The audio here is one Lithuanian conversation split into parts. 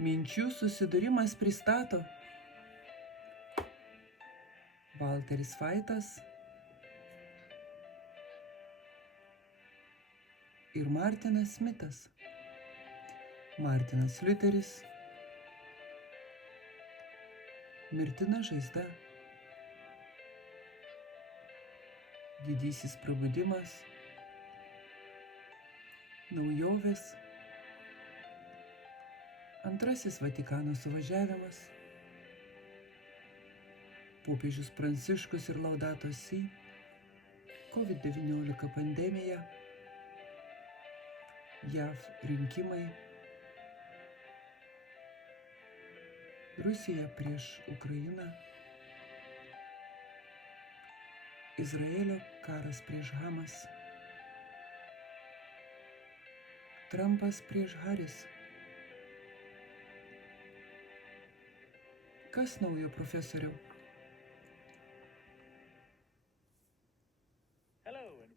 Minčių susidūrimas pristato Walteris Vaitas ir Martinas Smitas. Martinas Liuteris. Mirtina žaizda. Didysis prabudimas. Naujovės. Antrasis Vatikano suvažiavimas. Popiežius Pranciškus ir Laudato Si. COVID-19 pandemija. JAV rinkimai. Rusija prieš Ukrainą. Izraelio karas prieš Hamas. Trumpas prieš Haris. Kas naujo, profesoriau?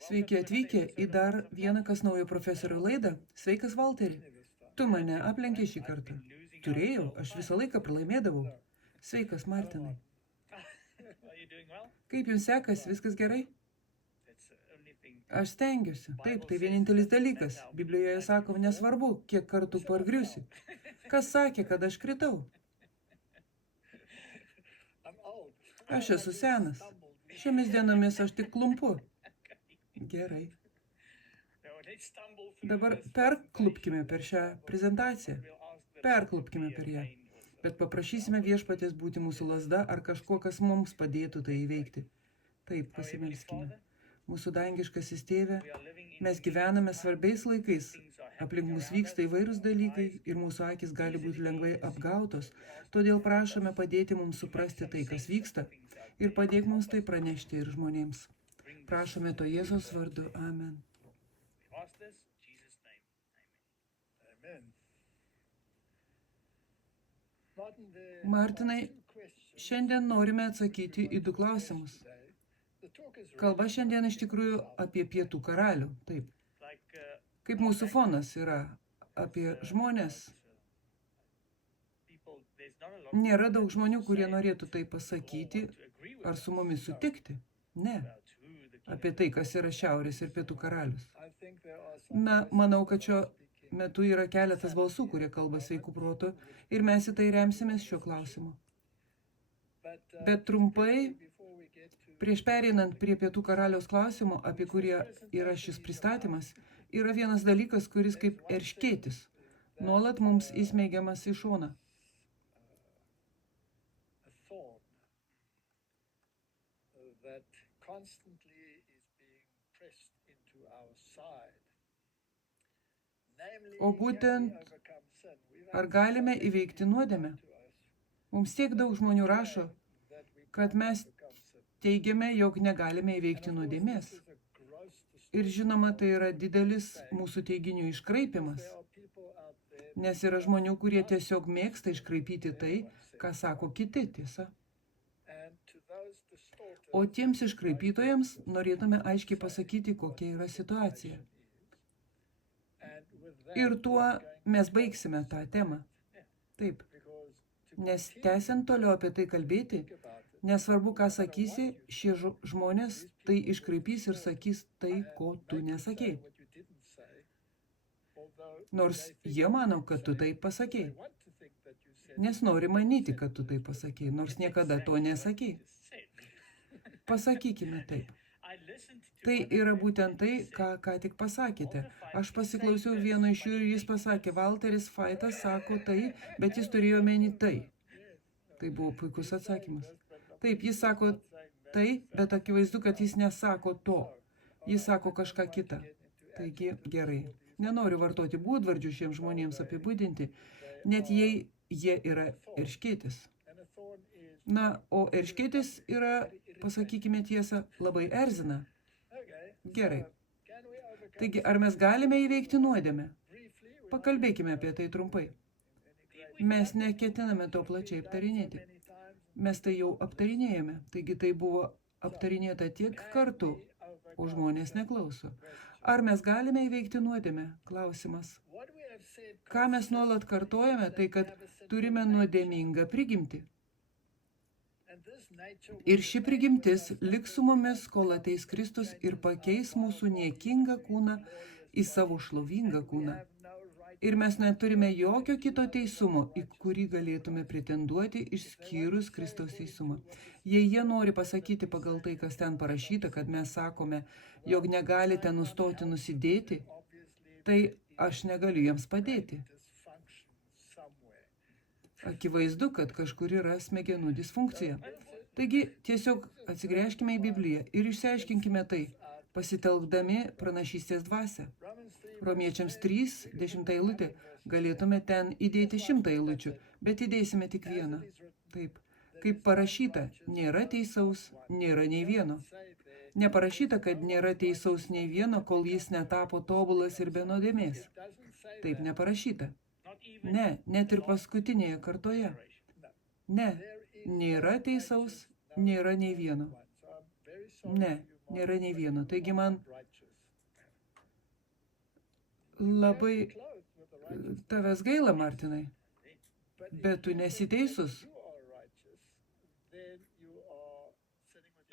Sveiki atvykę į dar vieną Kas naujo, profesorių laidą. Sveikas, Valteri. Tu mane aplenkė šį kartą. Turėjau, aš visą laiką pralaimėdavau. Sveikas, Martinai. Kaip jums sekas, viskas gerai? Aš stengiuosi. Taip, tai vienintelis dalykas. Biblijoje sako, nesvarbu, kiek kartų pargriusi. Kas sakė, kad aš kritau? Aš esu senas. Šiomis dienomis aš tik klumpu. Gerai. Dabar perklupkime per šią prezentaciją. Perklupkime per ją. Bet paprašysime Viešpaties būti mūsų lazda ar kažkuo, kas mums padėtų tai įveikti. Taip, pasimelskime. Mūsų dangiškasis Tėve, mes gyvename svarbiais laikais. Aplink mus vyksta įvairūs dalykai ir mūsų akis gali būti lengvai apgautos. Todėl prašome padėti mums suprasti tai, kas vyksta, ir padėk mums tai pranešti ir žmonėms. Prašome to Jėzaus vardu. Amen. Martinai, šiandien norime atsakyti į 2 klausimus. Kalba šiandien iš tikrųjų apie pietų karalių. Taip. Kaip mūsų fonas yra apie žmonės. Nėra daug žmonių, kurie norėtų tai pasakyti ar su mumis sutikti. Ne. Apie tai, kas yra šiaurės ir pietų karalius. Na, manau, kad šiuo metu yra keletas balsų, kurie kalba sveikų protų, ir mes į tai remsimės šiuo klausimu. Bet trumpai, prieš pereinant prie pietų karaliaus klausimo, apie kurį yra šis pristatymas, yra vienas dalykas, kuris kaip erškėtis, nuolat mums įsmeigiamas į šoną. O būtent, ar galime įveikti nuodėmę? Mums tiek daug žmonių rašo, kad mes teigiame, jog negalime įveikti nuodėmės. Ir žinoma, tai yra didelis mūsų teiginių iškraipimas. Nes yra žmonių, kurie tiesiog mėgsta iškraipyti tai, ką sako kiti, tiesa. O tiems iškraipytojams norėtume aiškiai pasakyti, kokia yra situacija. Ir tuo mes baigsime tą temą. Taip. Nes tęsiant toliau apie tai kalbėti, nesvarbu, ką sakysi, šie žmonės tai iškraipys ir sakys tai, ko tu nesakei. Nors jie mano, kad tu tai pasakei. Nes nori manyti, kad tu tai pasakei, nors niekada to nesakei. Pasakykime taip. Tai yra būtent tai, ką tik pasakėte. Aš pasiklausiau vieno iš jų ir jis pasakė, Walteris Vaitas sako tai, bet jis turėjo omeny tai. Tai buvo puikus atsakymas. Taip, jis sako tai, bet akivaizdu, kad jis nesako to. Jis sako kažką kitą. Taigi, gerai. Nenoriu vartoti būdvardžių šiems žmonėms apibūdinti, net jei jie yra erškėtis. Na, o erškėtis yra, pasakykime tiesą, labai erzina. Gerai. Taigi, ar mes galime įveikti nuodėmę? Pakalbėkime apie tai trumpai. Mes neketiname to plačiai aptarinėti. Mes tai jau aptarinėjome. Taigi, tai buvo aptarinėta tiek kartų, o žmonės neklauso. Ar mes galime įveikti nuodėmę? Klausimas. Ką mes nuolat kartojame, tai kad turime nuodėmingą prigimtį. Ir ši prigimtis liks su mumis, kol ateis Kristus ir pakeis mūsų niekingą kūną į savo šlovingą kūną. Ir mes neturime jokio kito teisumo, į kurį galėtume pretenduoti išskyrus Kristaus teisumą. Jei jie nori pasakyti pagal tai, kas ten parašyta, kad mes sakome, jog negalite nustoti nusidėti, tai aš negaliu jiems padėti. Akivaizdu, kad kažkur yra smegenų disfunkcija. Taigi, tiesiog atsigręžkime į Bibliją ir išsiaiškinkime tai, pasitelkdami pranašystės dvasią. Romiečiams 3, 10 eilutė, galėtume ten įdėti 100 eilučių, bet įdėsime tik vieną. Taip, kaip parašyta, nėra teisaus, nėra nei vieno. Neparašyta, kad nėra teisaus nei vieno, kol jis netapo tobulas ir be nuodėmės. Taip neparašyta. Ne, net ir paskutinėje kartoje. Ne, nėra teisaus, nėra nei vieno. Ne, nėra nei vieno. Taigi man labai tavęs gaila, Martinai, bet tu nesi teisus.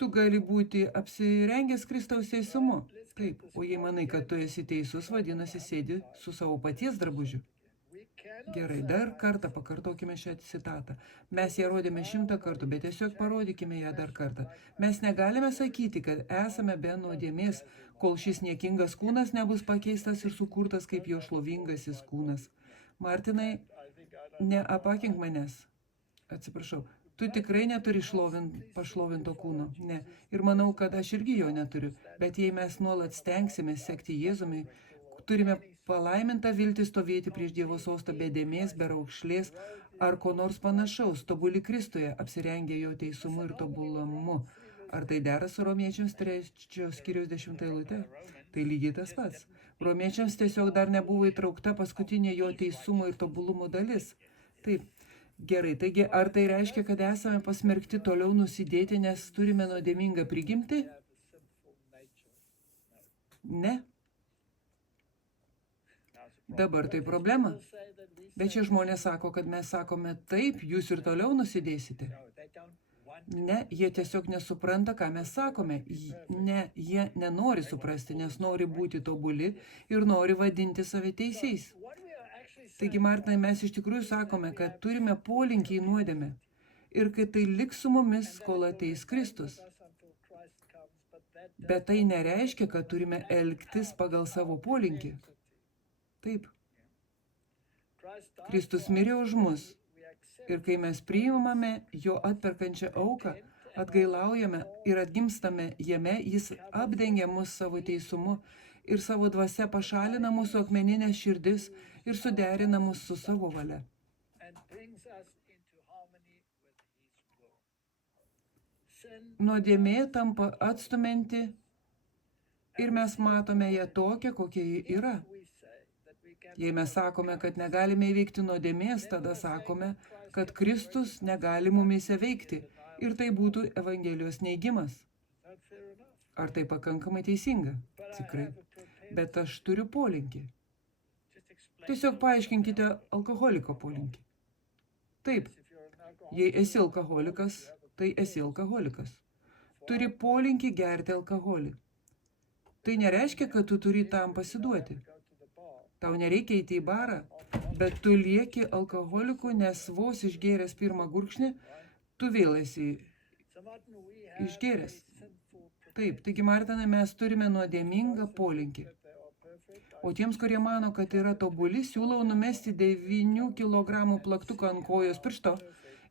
Tu gali būti apsirengęs Kristaus teisumu. Taip, o jei manai, kad tu esi teisus, vadinasi, sėdi su savo paties drabužiu. Gerai, dar kartą pakartokime šią citatą. Mes ją rodėme 100 kartų, bet tiesiog parodykime ją dar kartą. Mes negalime sakyti, kad esame be nuodėmės, kol šis niekingas kūnas nebus pakeistas ir sukurtas kaip jo šlovingasis kūnas. Martinai, neapakink manęs. Atsiprašau, tu tikrai neturi pašlovinto kūno. Ne. Ir manau, kad aš irgi jo neturiu. Bet jei mes nuolat stengsime sekti Jėzumi, turime palaimintą viltį stovėti prieš Dievo sostą be dėmės, be raukšlės ar ko nors panašaus, tobuli Kristuje, apsirengę jo teisumu ir tobulumu. Ar tai dera su Romiečiams 3 skyriaus 10 eilutė? Tai lygiai tas pats. Romiečiams tiesiog dar nebuvo įtraukta paskutinė jo teisumo ir tobulumo dalis. Taip, gerai, taigi ar tai reiškia, kad esame pasmerkti toliau nusidėti, nes turime nuodėmingą prigimtį? Ne. Dabar tai problema. Bet šie žmonės sako, kad mes sakome taip, jūs ir toliau nusidėsite. Ne, jie tiesiog nesupranta, ką mes sakome. Ne, jie nenori suprasti, nes nori būti tobuli ir nori vadinti save teisiais. Taigi, Martinai, mes iš tikrųjų sakome, kad turime polinkį į nuodėmę ir kad tai liks su mumis, kol ateis Kristus. Bet tai nereiškia, kad turime elgtis pagal savo polinkį. Taip. Kristus mirė už mus. Ir kai mes priimame jo atperkančią auką, atgailaujame ir atgimstame jame, jis apdengia mus savo teisumu ir savo dvasia pašalina mūsų akmeninės širdis ir suderina mus su savo valia. Nuodėmė tampa atstumianti ir mes matome ją tokią, kokia ji yra. Jei mes sakome, kad negalime įveikti nuodėmės, tada sakome, kad Kristus negali mumise veikti ir tai būtų Evangelijos neigimas. Ar tai pakankamai teisinga? Tikrai. Bet aš turiu polinkį. Tiesiog paaiškinkite alkoholiko polinkį. Taip, jei esi alkoholikas, tai esi alkoholikas. Turi polinkį gerti alkoholį. Tai nereiškia, kad tu turi tam pasiduoti. Tau nereikia eiti į barą, bet tu lieki alkoholiku, nes vos išgėręs pirmą gurkšnį, tu vėl esi išgėręs. Taip, taigi, Martinai, mes turime nuodėmingą polinkį. O tiems, kurie mano, kad yra tobuli, siūlau numesti 9 kilogramų plaktuką ant kojos piršto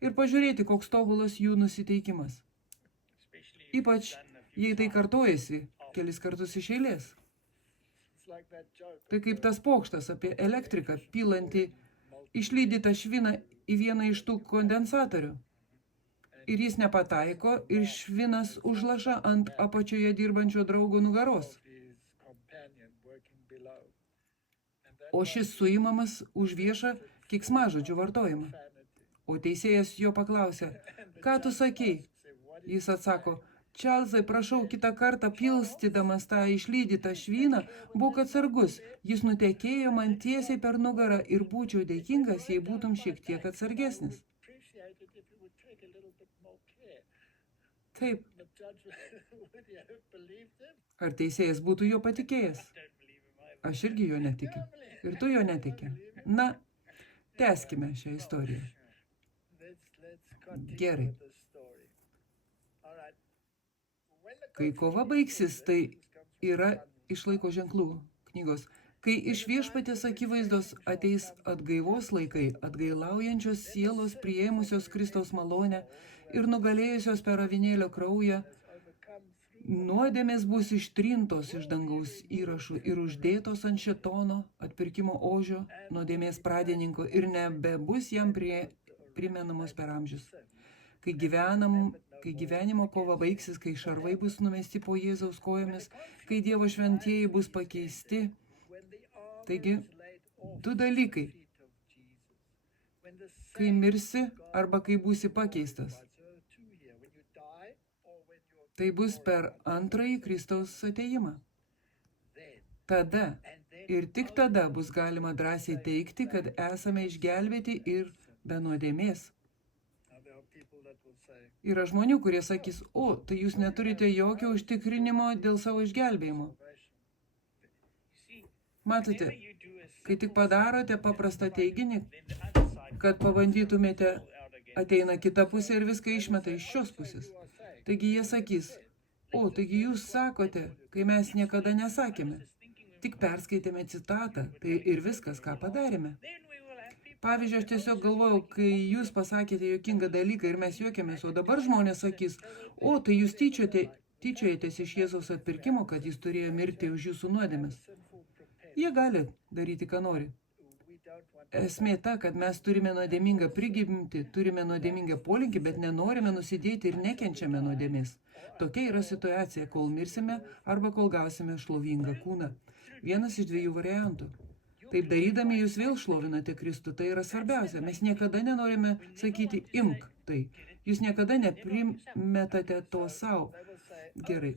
ir pažiūrėti, koks tobulas jų nusiteikimas. Ypač, jei tai kartojasi kelis kartus iš eilės. Tai kaip tas pokštas apie elektriką, pilantį išlydytą šviną į vieną iš tų kondensatorių. Ir jis nepataiko ir švinas užlaša ant apačioje dirbančio draugo nugaros. O šis suimamas už viešą keiksmažodžių vartojimą. O teisėjas jo paklausė, ką tu sakei? Jis atsako, Čarlzai, prašau, kitą kartą pilstydamas tą išlydytą švyną, būk atsargus. Jis nutekėjo man tiesiai per nugarą ir būčiau dėkingas, jei būtum šiek tiek atsargesnis. Taip. Ar teisėjas būtų jo patikėjęs? Aš irgi jo netikiu. Ir tu jo netiki. Na, tęskime šią istoriją. Gerai. Kai kova baigsis, tai yra iš Laiko ženklų knygos. Kai iš Viešpaties akivaizdos ateis atgaivos laikai, atgailaujančios sielos priėmusios Kristaus malonę ir nugalėjusios per avinėlio kraują, nuodėmės bus ištrintos iš dangaus įrašų ir uždėtos ant šėtono atpirkimo ožio, nuodėmės pradininko ir nebebus jam primenamos per amžius. Kai gyvenimo kova baigsis, kai šarvai bus numesti po Jėzaus kojomis, kai Dievo šventieji bus pakeisti. Taigi, du dalykai. Kai mirsi arba kai būsi pakeistas. Tai bus per antrąjį Kristaus atėjimą. Tada ir tik tada bus galima drąsiai teigti, kad esame išgelbėti ir be nuodėmės. Yra žmonių, kurie sakys, tai jūs neturite jokio užtikrinimo dėl savo išgelbėjimo. Matote, kai tik padarote paprastą teiginį, kad pabandytumėte, ateina kita pusė ir viską išmeta iš šios pusės. Taigi jie sakys, taigi jūs sakote, kai mes niekada nesakėme. Tik perskaitėme citatą, tai ir viskas, ką padarėme. Pavyzdžiui, aš tiesiog galvojau, kai jūs pasakėte juokingą dalyką ir mes juokėmės, o dabar žmonės sakys, tai jūs tyčiojatės iš Jėzaus atpirkimo, kad jis turėjo mirti už jūsų nuodėmes. Jie gali daryti, ką nori. Esmė ta, kad mes turime nuodėmingą prigimtį, turime nuodėmingą polinkį, bet nenorime nusidėti ir nekenčiame nuodėmės. Tokia yra situacija, kol mirsime arba kol gausime šlovingą kūną. Vienas iš dviejų variantų. Taip darydami jūs vėl šlovinate Kristų, tai yra svarbiausia. Mes niekada nenorime sakyti, imk tai. Jūs niekada neprimetate to savo. Gerai.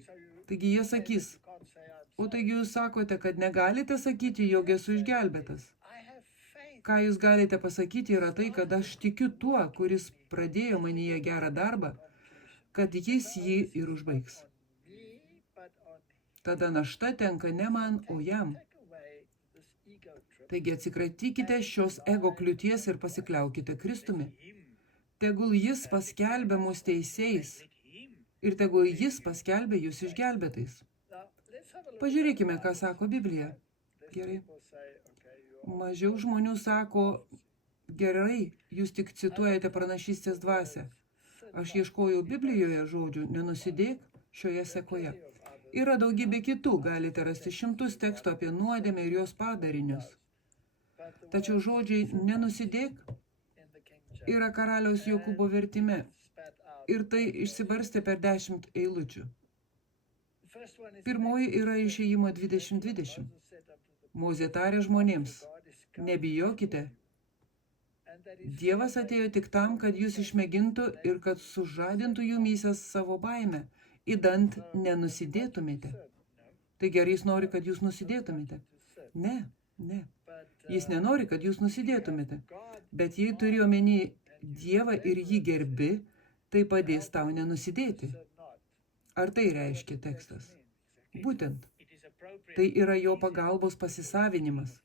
Taigi jie sakys, taigi jūs sakote, kad negalite sakyti, jog esu išgelbėtas. Ką jūs galite pasakyti yra tai, kad aš tikiu tuo, kuris pradėjo manyje gerą darbą, kad jis jį ir užbaigs. Tada našta tenka ne man, o jam. Taigi atsikratykite šios ego kliūties ir pasikliaukite Kristumi. Tegul jis paskelbia mus teisėjais ir tegul jis paskelbia jūs išgelbėtais. Pažiūrėkime, ką sako Biblija. Gerai. Mažiau žmonių sako, gerai, jūs tik cituojate pranašystės dvasią. Aš ieškojau Biblijoje žodžių, nenusidėk šioje sekoje. Yra daugybė kitų, galite rasti šimtus tekstų apie nuodėmę ir jos padarinius. Tačiau žodžiai nenusidėk yra karaliaus Jokūbo vertime ir tai išsibarstė per 10 eilučių. Pirmoji yra Išėjimo 20:20. Mozė tarė žmonėms, nebijokite. Dievas atėjo tik tam, kad jūs išmėgintų ir kad sužadintų jumyse savo baimę, idant nenusidėtumėte. Tai gerai, jis nori, kad jūs nusidėtumėte. Ne. Jis nenori, kad jūs nusidėtumėte. Bet jei turi omeny Dievą ir jį gerbi, tai padės tau nenusidėti. Ar tai reiškia tekstas? Būtent. Tai yra jo pagalbos pasisavinimas.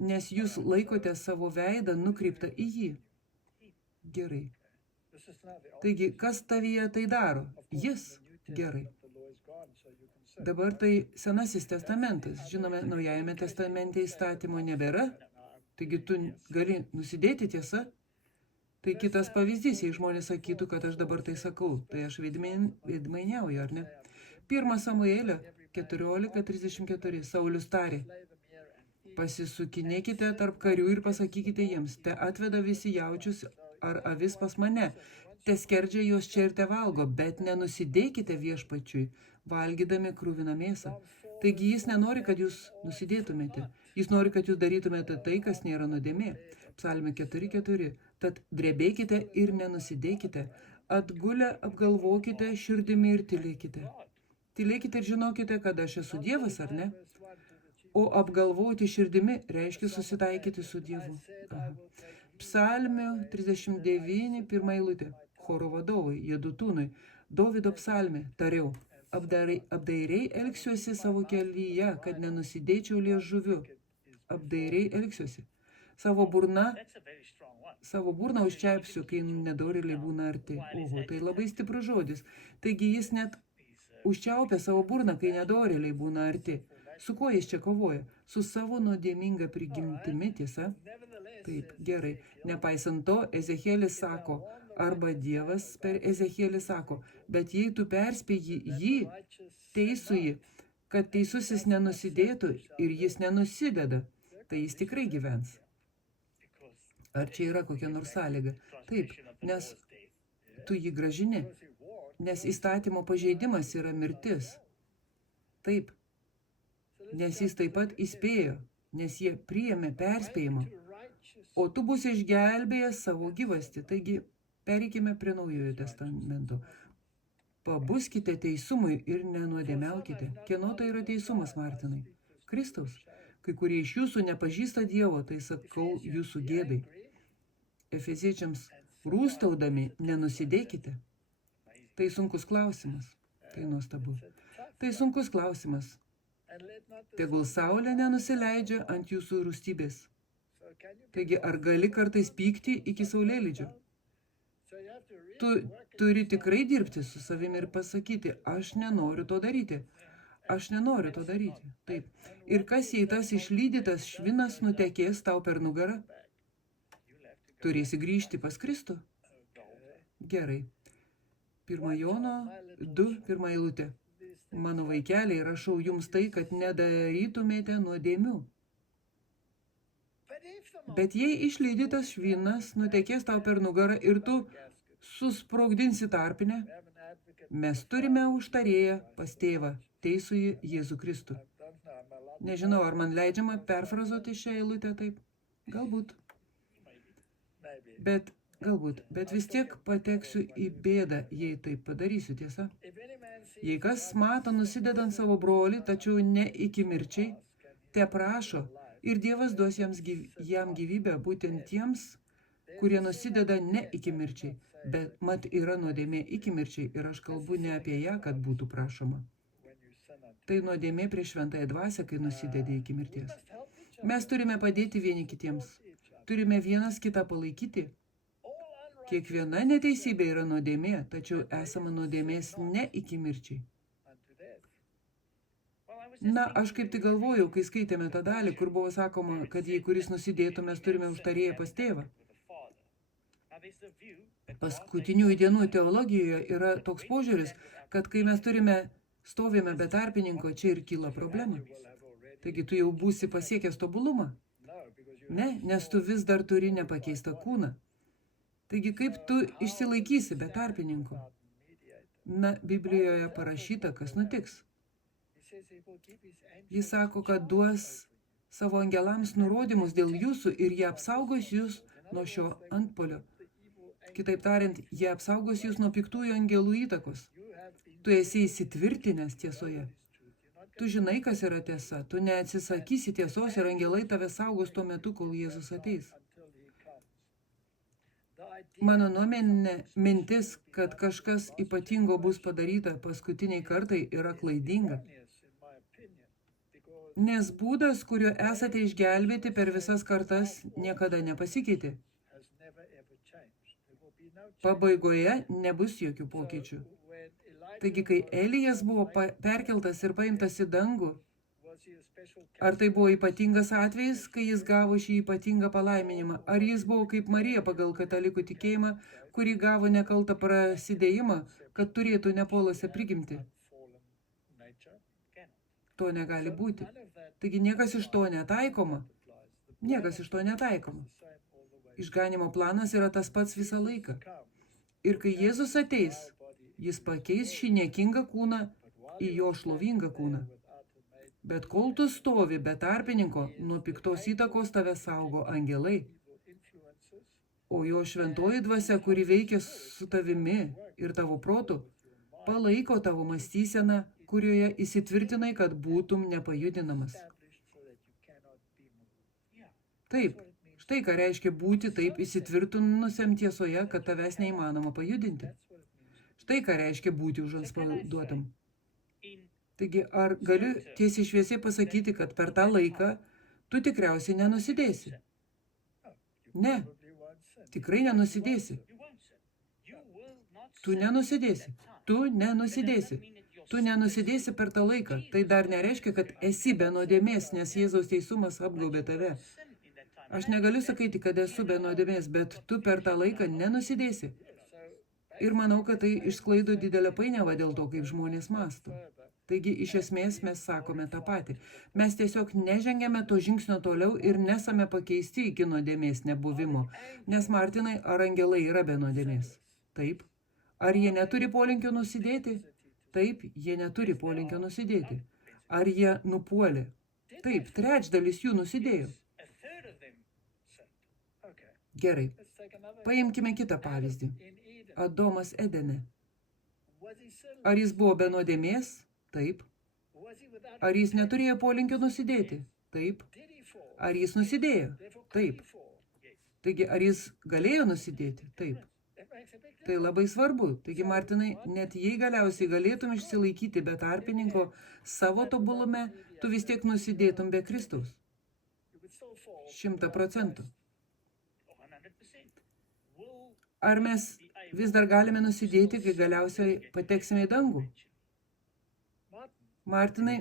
Nes jūs laikote savo veidą nukreiptą į jį. Gerai. Taigi, kas tavyje tai daro? Jis. Gerai. Dabar tai Senasis testamentas. Žinome, Naujajame testamente įstatymo nebėra. Taigi tu gali nusidėti, tiesa? Tai kitas pavyzdys, jei žmonės sakytų, kad aš dabar tai sakau, tai aš veidmainiauju, ar ne? 1 Samuelio 14:34 Saulius tarė, pasisukinėkite tarp karių ir pasakykite jiems, te atveda visi jaučius ar avis pas mane, te skerdžia juos čia ir te valgo, bet nenusidėkite Viešpačiui, valgydami kruviną mėsą. Taigi jis nenori, kad jūs nusidėtumėte. Jis nori, kad jūs darytumėte tai, kas nėra nuodėmė. Psalmė 4:4. Tad drebėkite ir nenusidėkite. Atgulę apgalvokite širdimi ir tylėkite. Tylėkite ir žinokite, kad aš esu Dievas, ar ne? O apgalvoti širdimi reiškia susitaikyti su Dievu. Aha. Psalmių 39, pirma eilutė. Choro vadovai, Jedutūnui. Dovido psalmė, tariau. Apdairiai elgsiuosi savo kelyje, kad nenusidėčiau liežuviu. Apdairiai elgsiuosi. Savo burną užčiapsiu, kai nedorėliai būna arti. Oho, tai labai stiprus žodis. Taigi jis net užčiaupia savo burną, kai nedorėliai būna arti. Su kuo jis čia kovoja? Su savo nuodėminga prigimtimi, tiesa? Taip, gerai. Nepaisant to, Ezechielis sako, arba Dievas per Ezechielį sako, bet jei tu perspėji jį, teisųjį, kad teisusis nenusidėtų ir jis nenusideda, tai jis tikrai gyvens. Ar čia yra kokia nors sąlyga? Taip, nes tu jį gražini, nes įstatymo pažeidimas yra mirtis. Taip, nes jis taip pat įspėjo, nes jie priėmė perspėjimą, o tu būsi išgelbėjęs savo gyvastį. Taigi, pereikime prie Naujojo testamento. Pabuskite teisumui ir nenuodėmiaukite. Kieno tai yra teisumas, Martinai? Kristaus. Kai kurie iš jūsų nepažįsta Dievo, tai sakau jūsų gėdai. Efeziečiams rūstaudami nenusidėkite. Tai sunkus klausimas. Tai nuostabu. Tai sunkus klausimas. Tegul saulė nenusileidžia ant jūsų rūstybės. Taigi, ar gali kartais pykti iki saulėlydžio? Tu turi tikrai dirbti su savimi ir pasakyti, aš nenoriu to daryti. Aš nenoriu to daryti. Taip. Ir kas jei tas išlydytas švinas nutekės tau per nugarą? Turėsi grįžti pas Kristų? Gerai. 1 Jono 2, 1 eilutė. Mano vaikeliai, rašau jums tai, kad nedarytumėte nuodėmių. Bet jei išlydytas švinas nutekės tau per nugarą ir tu susprogdinsi tarpinę, mes turime užtarėją pas tėvą, teisųjį Jėzų Kristų. Nežinau, ar man leidžiama perfrazuoti šią eilutę taip? Galbūt. Bet vis tiek pateksiu į bėdą, jei taip padarysiu, tiesa? Jei kas mato nusidedant savo brolį, tačiau ne iki mirčiai, te prašo, ir Dievas duos jam gyvybę būtent tiems, kurie nusideda ne iki mirčiai, bet mat yra nuodėmė iki mirčiai ir aš kalbu ne apie ją, kad būtų prašoma. Tai nuodėmė prieš šventąją dvasią, kai nusidedė iki mirties. Mes turime padėti vieni kitiems. Turime vienas kitą palaikyti. Kiekviena neteisybė yra nuodėmė, tačiau esama nuodėmės ne iki mirčiai. Na, aš kaip tik galvojau, kai skaitėme tą dalį, kur buvo sakoma, kad jei kuris nusidėtų, mes turime užtarėję pas tėvą. Paskutiniųjų dienų teologijoje yra toks požiūris, kad kai mes stovime be tarpininko, čia ir kyla problema. Taigi tu jau būsi pasiekęs tobulumą? Ne, nes tu vis dar turi nepakeistą kūną. Taigi kaip tu išsilaikysi be tarpininko? Na, Biblijoje parašyta, kas nutiks. Jis sako, kad duos savo angelams nurodymus dėl jūsų ir jie apsaugos jūs nuo šio antpuolio. Kitaip tariant, jie apsaugos jūs nuo piktųjų angelų įtakos. Tu esi įsitvirtinęs tiesoje. Tu žinai, kas yra tiesa. Tu neatsisakysi tiesos ir angelai tave saugos tuo metu, kol Jėzus ateis. Mano nuomonė mintis, kad kažkas ypatingo bus padaryta paskutiniai kartai, yra klaidinga. Nes būdas, kuriuo esate išgelbėti per visas kartas, niekada nepasikeitė. Pabaigoje nebus jokių pokyčių. Taigi, kai Elijas buvo perkeltas ir paimtas į dangų, ar tai buvo ypatingas atvejis, kai jis gavo šį ypatingą palaiminimą? Ar jis buvo kaip Marija pagal katalikų tikėjimą, kuri gavo nekaltą prasidėjimą, kad turėtų nepolusią prigimtį? To negali būti. Taigi niekas iš to netaikoma. Niekas iš to netaikoma. Išganimo planas yra tas pats visą laiką. Ir kai Jėzus ateis, jis pakeis šį niekingą kūną į jo šlovingą kūną. Bet kol tu stovi be tarpininko, nuo piktos įtakos tave saugo angelai. o jo šventoji dvasia, kuri veikia su tavimi ir tavo protu, palaiko tavo mąstyseną, kurioje įsitvirtinai, kad būtum nepajudinamas. Taip, štai ką reiškia būti taip įsitvirtinusiam tiesoje, kad tavęs neįmanoma pajudinti. Štai ką reiškia būti užantspauduotam. Taigi, ar galiu tiesiai šviesiai pasakyti, kad per tą laiką tu tikriausiai nenusidėsi? Ne, tikrai nenusidėsi. Tu nenusidėsi. Tu nenusidėsi. Tu nenusidėsi per tą laiką. Tai dar nereiškia, kad esi be nuodėmės, nes Jėzaus teisumas apgaubė tave. Aš negaliu sakyti, kad esu be nuodėmės, bet tu per tą laiką nenusidėsi. Ir manau, kad tai išsklaido didelę painiavą dėl to, kaip žmonės mąsto. Taigi, iš esmės, mes sakome tą patį. Mes tiesiog nežengėme to žingsnio toliau ir nesame pakeisti iki nuodėmės nebuvimo. Nes, Martinai, ar angelai yra be nuodėmės? Taip. Ar jie neturi polinkio nusidėti? Taip, jie neturi polinkio nusidėti. Ar jie nupuolė? Taip, trečdalis jų nusidėjo. Gerai. Paimkime kitą pavyzdį. Adomas Edene. Ar jis buvo be nuodėmės? Taip. Ar jis neturėjo polinkio nusidėti? Taip. Ar jis nusidėjo? Taip. Taigi, ar jis galėjo nusidėti? Taip. Tai labai svarbu. Taigi, Martinai, net jei galiausiai galėtum išsilaikyti be tarpininko savo tobulume, tu vis tiek nusidėtum be Kristaus. 100%. Ar mes vis dar galime nusidėti, kai galiausiai pateksime į dangų? Martinai,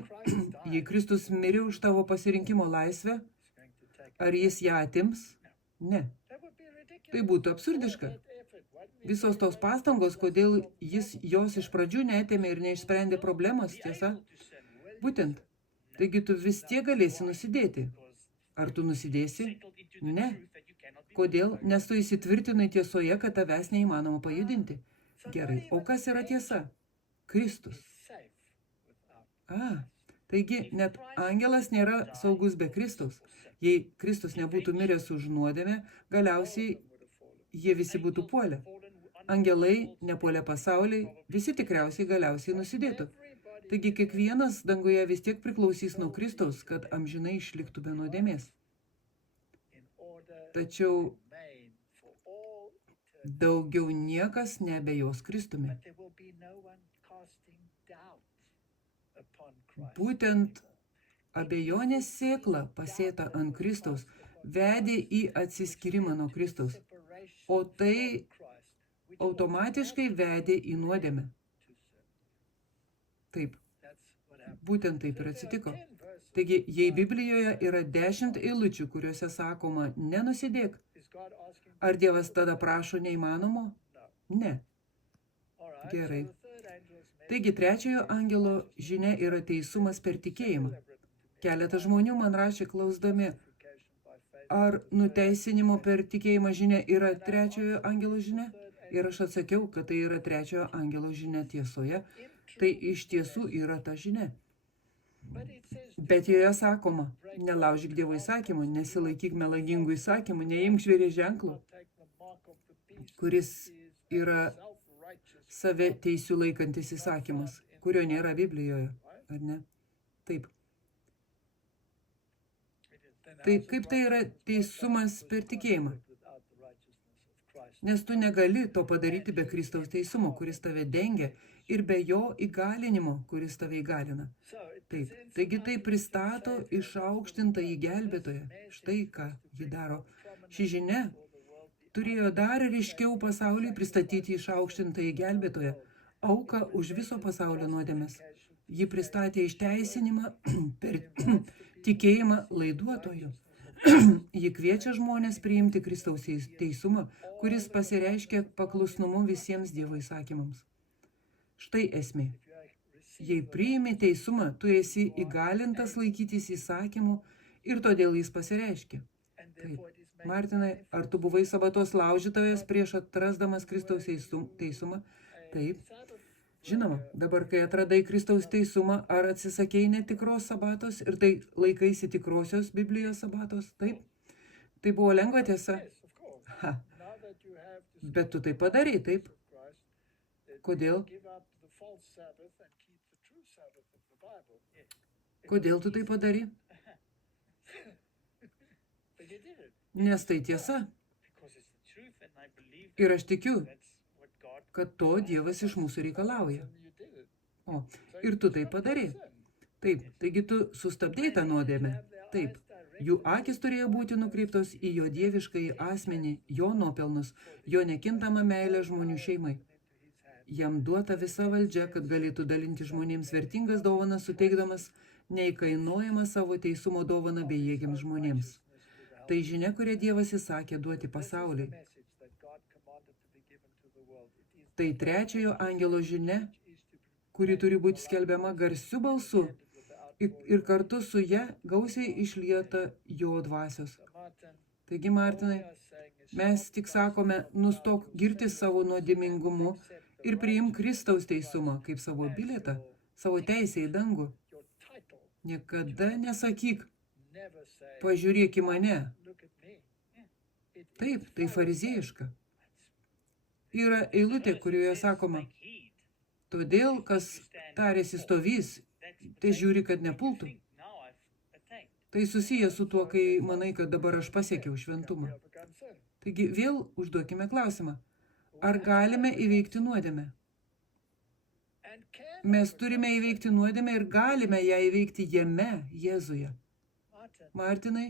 jei Kristus mirė už tavo pasirinkimo laisvę, ar jis ją atims? Ne. Tai būtų absurdiška. Visos tos pastangos, kodėl jis jos iš pradžių neatėmė ir neišsprendė problemos, tiesa? Būtent. Taigi tu vis tiek galėsi nusidėti. Ar tu nusidėsi? Ne. Kodėl? Nes tu įsitvirtinai tiesoje, kad tavęs neįmanoma pajudinti. Gerai. O kas yra tiesa? Kristus. Taigi net angelas nėra saugus be Kristaus. Jei Kristus nebūtų miręs už nuodėmę, galiausiai jie visi būtų puolę. Angelai, nepuolę pasauliai, visi tikriausiai galiausiai nusidėtų. Taigi kiekvienas danguje vis tiek priklausys nuo Kristaus, kad amžinai išliktų be nuodėmės. Tačiau daugiau niekas neabejos Kristumi. Būtent abejonės sėkla pasėta ant Kristaus vedė į atsiskyrimą nuo Kristaus, o tai automatiškai vedė į nuodėmę. Taip, būtent taip ir atsitiko. Taigi, jei Biblijoje yra 10 eilučių, kuriuose sakoma nenusidėk, ar Dievas tada prašo neįmanomo? Ne. Gerai. Taigi, trečiojo angelo žinia yra teisumas per tikėjimą. Keletas žmonių man rašė klausdami, ar nuteisinimo per tikėjimą žinia yra trečiojo angelo žinia? Ir aš atsakiau, kad tai yra trečiojo angelo žinia tiesoje. Tai iš tiesų yra ta žinia. Bet joje sakoma, nelaužyk Dievo įsakymų, nesilaikyk melagingų įsakymų, neimk žvėries ženklo, kuris yra save teisių laikantis įsakymas, kurio nėra Biblijoje, ar ne? Taip. Tai kaip tai yra teisumas per tikėjimą? Nes tu negali to padaryti be Kristaus teisumo, kuris tave dengia, ir be jo įgalinimo, kuris tave įgalina. Taip. Taigi tai pristato išaukštintą į gelbėtoją. Štai ką ji daro. Ši žinia turėjo dar ryškiau pasauliui pristatyti išaukštintą į gelbėtoją, auką už viso pasaulio nuodėmes. Ji pristatė išteisinimą per tikėjimą laiduotojų. Ji kviečia žmonės priimti Kristaus teisumą, kuris pasireiškia paklusnumu visiems Dievo įsakymams. Štai esmė. Jei priimi teisumą, tu esi įgalintas laikytis įsakymų ir todėl jis pasireiškia. Taip. Martinai, ar tu buvai sabatos laužytojas prieš atrasdamas Kristaus teisumą? Taip. Žinoma, dabar, kai atradai Kristaus teisumą, ar atsisakei netikros sabatos ir tai laikaisi tikrosios Biblijos sabatos? Taip. Tai buvo lengva tiesa? Bet tu tai padarei, taip? Kodėl? Kodėl tu tai padarei? Nes tai tiesa. Ir aš tikiu, kad to Dievas iš mūsų reikalauja. O, ir tu tai padarei. Taip, taigi tu sustabdei tą nuodėmę. Taip, jų akis turėjo būti nukreiptos į jo dieviškąjį asmenį, jo nuopelnus, jo nekintamą meilę žmonių šeimai. Jam duota visa valdžia, kad galėtų dalinti žmonėms vertingas dovanas, suteikdamas neįkainojamą savo teisumo dovaną bejėgiams žmonėms. Tai žinia, kurią Dievas įsakė duoti pasauliui. Tai trečiojo angelo žinia, kuri turi būti skelbiama garsiu balsu ir kartu su ja gausiai išlieta jo dvasios. Taigi, Martinai, mes tik sakome, nustok girtis savo nuodėmingumu ir priimk Kristaus teisumą kaip savo bilietą, savo teisę į dangų. Niekada nesakyk, pažiūrėk į mane. Taip, tai farizėjiška. Yra eilutė, kurioje sakoma, todėl, kas tarėsi stovys, tai žiūri, kad nepultų. Tai susiję su tuo, kai manai, kad dabar aš pasiekiau šventumą. Taigi vėl užduokime klausimą. Ar galime įveikti nuodėmę? Mes turime įveikti nuodėmę ir galime ją įveikti jame, Jėzuje. Martinai,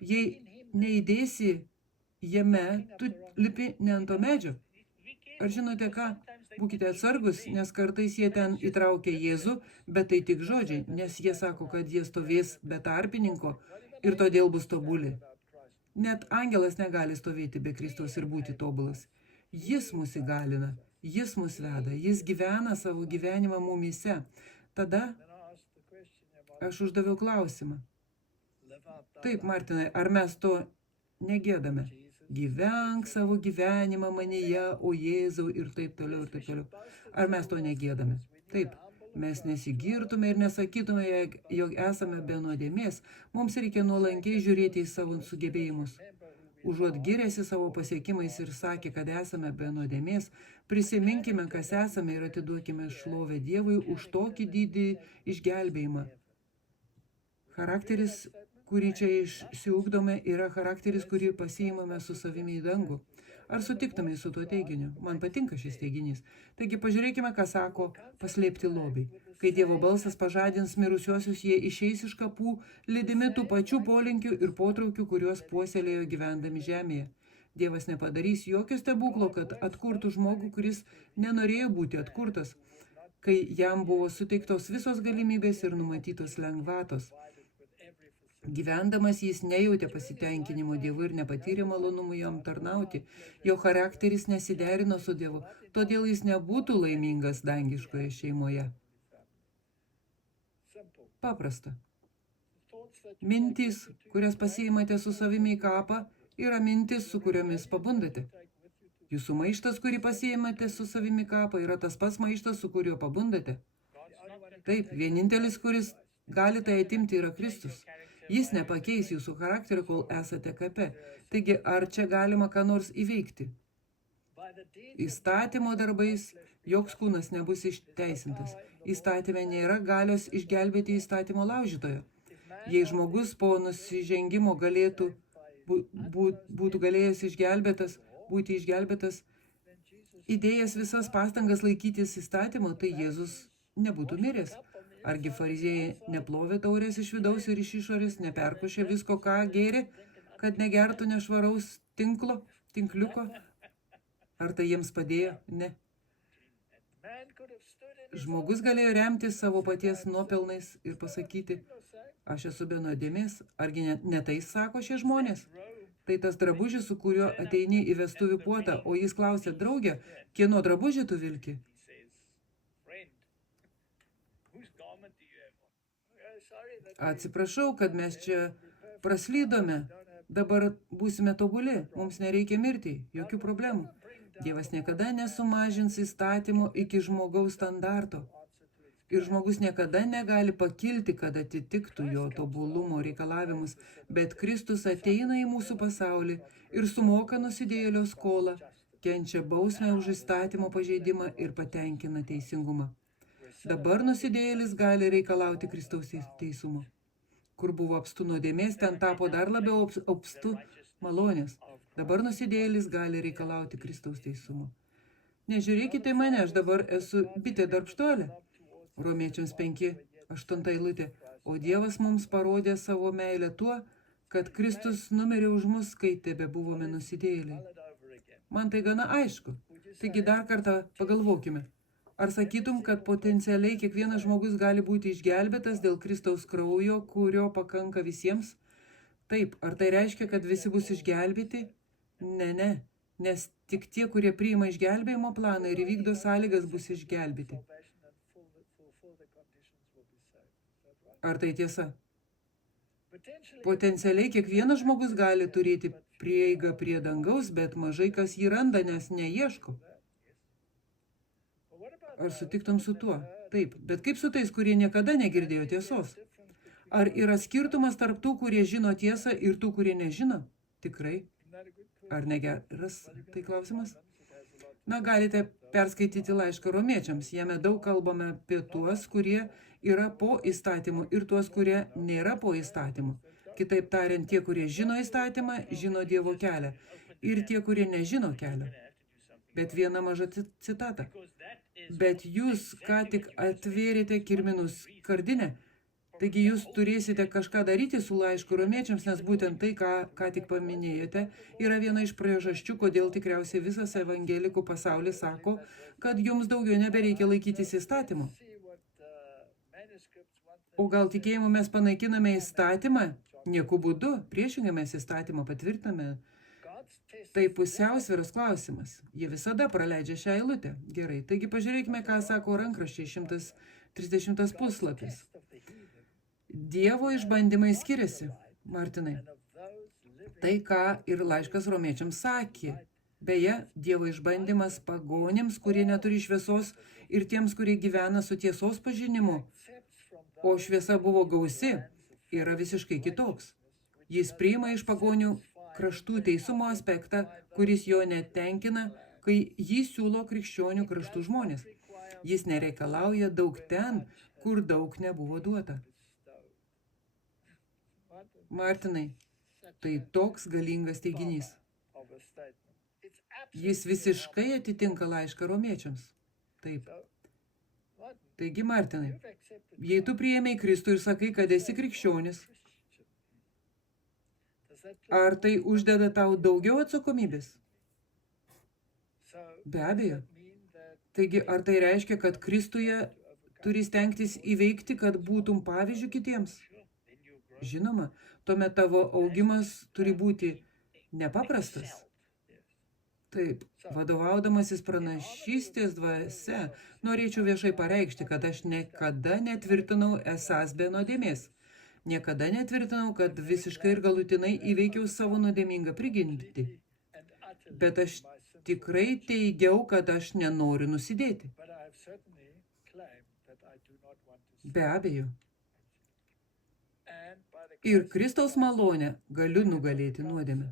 jei neįdėsi jame, tu lipi ne ant to medžio. Ar žinote ką? Būkite atsargus, nes kartais jie ten įtraukia Jėzų, bet tai tik žodžiai, nes jie sako, kad jie stovės be tarpininko ir todėl bus tobuli. Net angelas negali stovėti be Kristaus ir būti tobulas. Jis mus įgalina, jis mus veda, jis gyvena savo gyvenimą mumyse. Tada aš uždaviau klausimą. Taip, Martinai, ar mes to negėdame? Gyvenk savo gyvenimą manyje, o Jėzau ir taip toliau, ir taip toliau. Ar mes to negėdame? Taip, mes nesigirtume ir nesakytume, jog esame be nuodėmės. Mums reikia nuolankiai žiūrėti į savo sugebėjimus. Užuot girėsi savo pasiekimais ir sakė, kad esame be nuodėmės, prisiminkime, kas esame ir atiduokime šlovę Dievui už tokį didį išgelbėjimą. Charakteris, kurį čia išsiugdome, yra charakteris, kurį pasiimame su savimi į dangų. Ar sutiktumai su tuo teiginiu? Man patinka šis teiginys. Taigi pažiūrėkime, ką sako paslėpti lobiai. Kai Dievo balsas pažadins mirusiuosius, jie išeis iš kapų, lydimi tų pačių polinkių ir potraukių, kuriuos puoselėjo gyvendami žemėje. Dievas nepadarys jokio stebuklo, kad atkurtų žmogų, kuris nenorėjo būti atkurtas, kai jam buvo suteiktos visos galimybės ir numatytos lengvatos. Gyvendamas jis nejautė pasitenkinimo Dievu ir nepatyrė malonumų jam tarnauti. Jo charakteris nesiderino su Dievu, todėl jis nebūtų laimingas dangiškoje šeimoje. Paprasta. Mintys, kurias pasiimate su savimi į kapą, yra mintis, su kuriomis pabundate. Jūsų maištas, kurį pasiimate su savimi į kapą, yra tas pats maištas, su kuriuo pabundate. Taip, vienintelis, kuris gali tai atimti, yra Kristus. Jis nepakeis jūsų charakterį, kol esate kape. Taigi, ar čia galima ką nors įveikti? Įstatymo darbais joks kūnas nebus išteisintas. Įstatyme nėra galios išgelbėti įstatymo laužytojo. Jei žmogus po nusižengimo galėtų būtų galėjęs būti išgelbėtas, įdėjęs visas pastangas laikytis įstatymo, tai Jėzus nebūtų miręs. Argi fariziejai neplovė taurės iš vidaus ir iš išorės, neperkošė visko, ką gėrė, kad negertų nešvaraus tinkliuko? Ar tai jiems padėjo? Ne. Žmogus galėjo remtis savo paties nuopelnais ir pasakyti, aš esu be nuodėmės, argi ne tai sako šie žmonės? Tai tas drabužis, su kuriuo ateini į vestuvių puotą, o jis klausė, draugė, kieno drabužį tu vilki? Atsiprašau, kad mes čia praslydome. Dabar būsime tobuli, mums nereikia mirti, jokių problemų. Dievas niekada nesumažins įstatymo iki žmogaus standarto. Ir žmogus niekada negali pakilti, kad atitiktų jo tobulumo reikalavimus, bet Kristus ateina į mūsų pasaulį ir sumoka nusidėjėlio skolą kenčia bausmę už įstatymo pažeidimą ir patenkina teisingumą. Dabar nusidėjėlis gali reikalauti Kristaus teisumo. Kur buvo apstu nuodėmės, ten tapo dar labiau apstu malonės. Dabar nusidėjėlis gali reikalauti Kristaus teisumo. Nežiūrėkite į mane, aš dabar esu bitė darbštuolė. Romiečiams 5:8 eilutė. O Dievas mums parodė savo meilę tuo, kad Kristus numirė už mus, kai tebe buvome nusidėjėliai. Man tai gana aišku. Taigi dar kartą pagalvokime. Ar sakytum, kad potencialiai kiekvienas žmogus gali būti išgelbėtas dėl Kristaus kraujo, kurio pakanka visiems? Taip, ar tai reiškia, kad visi bus išgelbėti? Ne, nes tik tie, kurie priima išgelbėjimo planą ir įvykdo sąlygas, bus išgelbėti. Ar tai tiesa? Potencialiai kiekvienas žmogus gali turėti prieigą prie dangaus, bet mažai kas jį randa, nes neieško. Ar sutiktum su tuo? Taip, bet kaip su tais, kurie niekada negirdėjo tiesos? Ar yra skirtumas tarp tų, kurie žino tiesą ir tų, kurie nežino? Tikrai. Ar negeras? Tai klausimas. Na, galite perskaityti laišką romiečiams. Jame daug kalbame apie tuos, kurie yra po įstatymu ir tuos, kurie nėra po įstatymu. Kitaip tariant, tie, kurie žino įstatymą, žino Dievo kelią. Ir tie, kurie nežino kelio. Bet viena maža citata. Bet jūs ką tik atvėrėte kirminų skardinę, taigi jūs turėsite kažką daryti su laišku romiečiams, nes būtent tai, ką tik paminėjote, yra viena iš priežasčių, kodėl tikriausiai visas evangelikų pasaulis sako, kad jums daugiau nebereikia laikytis įstatymo. O gal tikėjimu mes panaikiname įstatymą? Nieku būdu, priešingai mes įstatymą patvirtiname. Tai pusiausvyros klausimas. Jie visada praleidžia šią eilutę. Gerai, taigi pažiūrėkime, ką sako rankraščiai 130 puslapis. Dievo išbandymai skiriasi, Martinai. Tai, ką ir laiškas romiečiams sakė. Beje, Dievo išbandymas pagonims, kurie neturi šviesos, ir tiems, kurie gyvena su tiesos pažinimu, o šviesa buvo gausi, yra visiškai kitoks. Jis priima iš pagonių kraštų teisumo aspektą, kuris jo netenkina, kai jį siūlo krikščionių kraštų žmonės. Jis nereikalauja daug ten, kur daug nebuvo duota. Martinai, tai toks galingas teiginys. Jis visiškai atitinka laišką romiečiams. Taip. Taigi, Martinai, jei tu priėmei Kristų ir sakai, kad esi krikščionis, ar tai uždeda tau daugiau atsakomybės? Be abejo. Taigi, ar tai reiškia, kad Kristuje turi stengtis įveikti, kad būtum pavyzdžių kitiems? Žinoma, tuomet tavo augimas turi būti nepaprastas. Taip, vadovaudamasis pranašystės dvasia, norėčiau viešai pareikšti, kad aš niekada netvirtinau esąs be nuodėmės. Niekada netvirtinau, kad visiškai ir galutinai įveikiau savo nuodėmingą prigimtį. Bet aš tikrai teigiau, kad aš nenoriu nusidėti. Be abejo. Ir Kristaus malonę galiu nugalėti nuodėmę.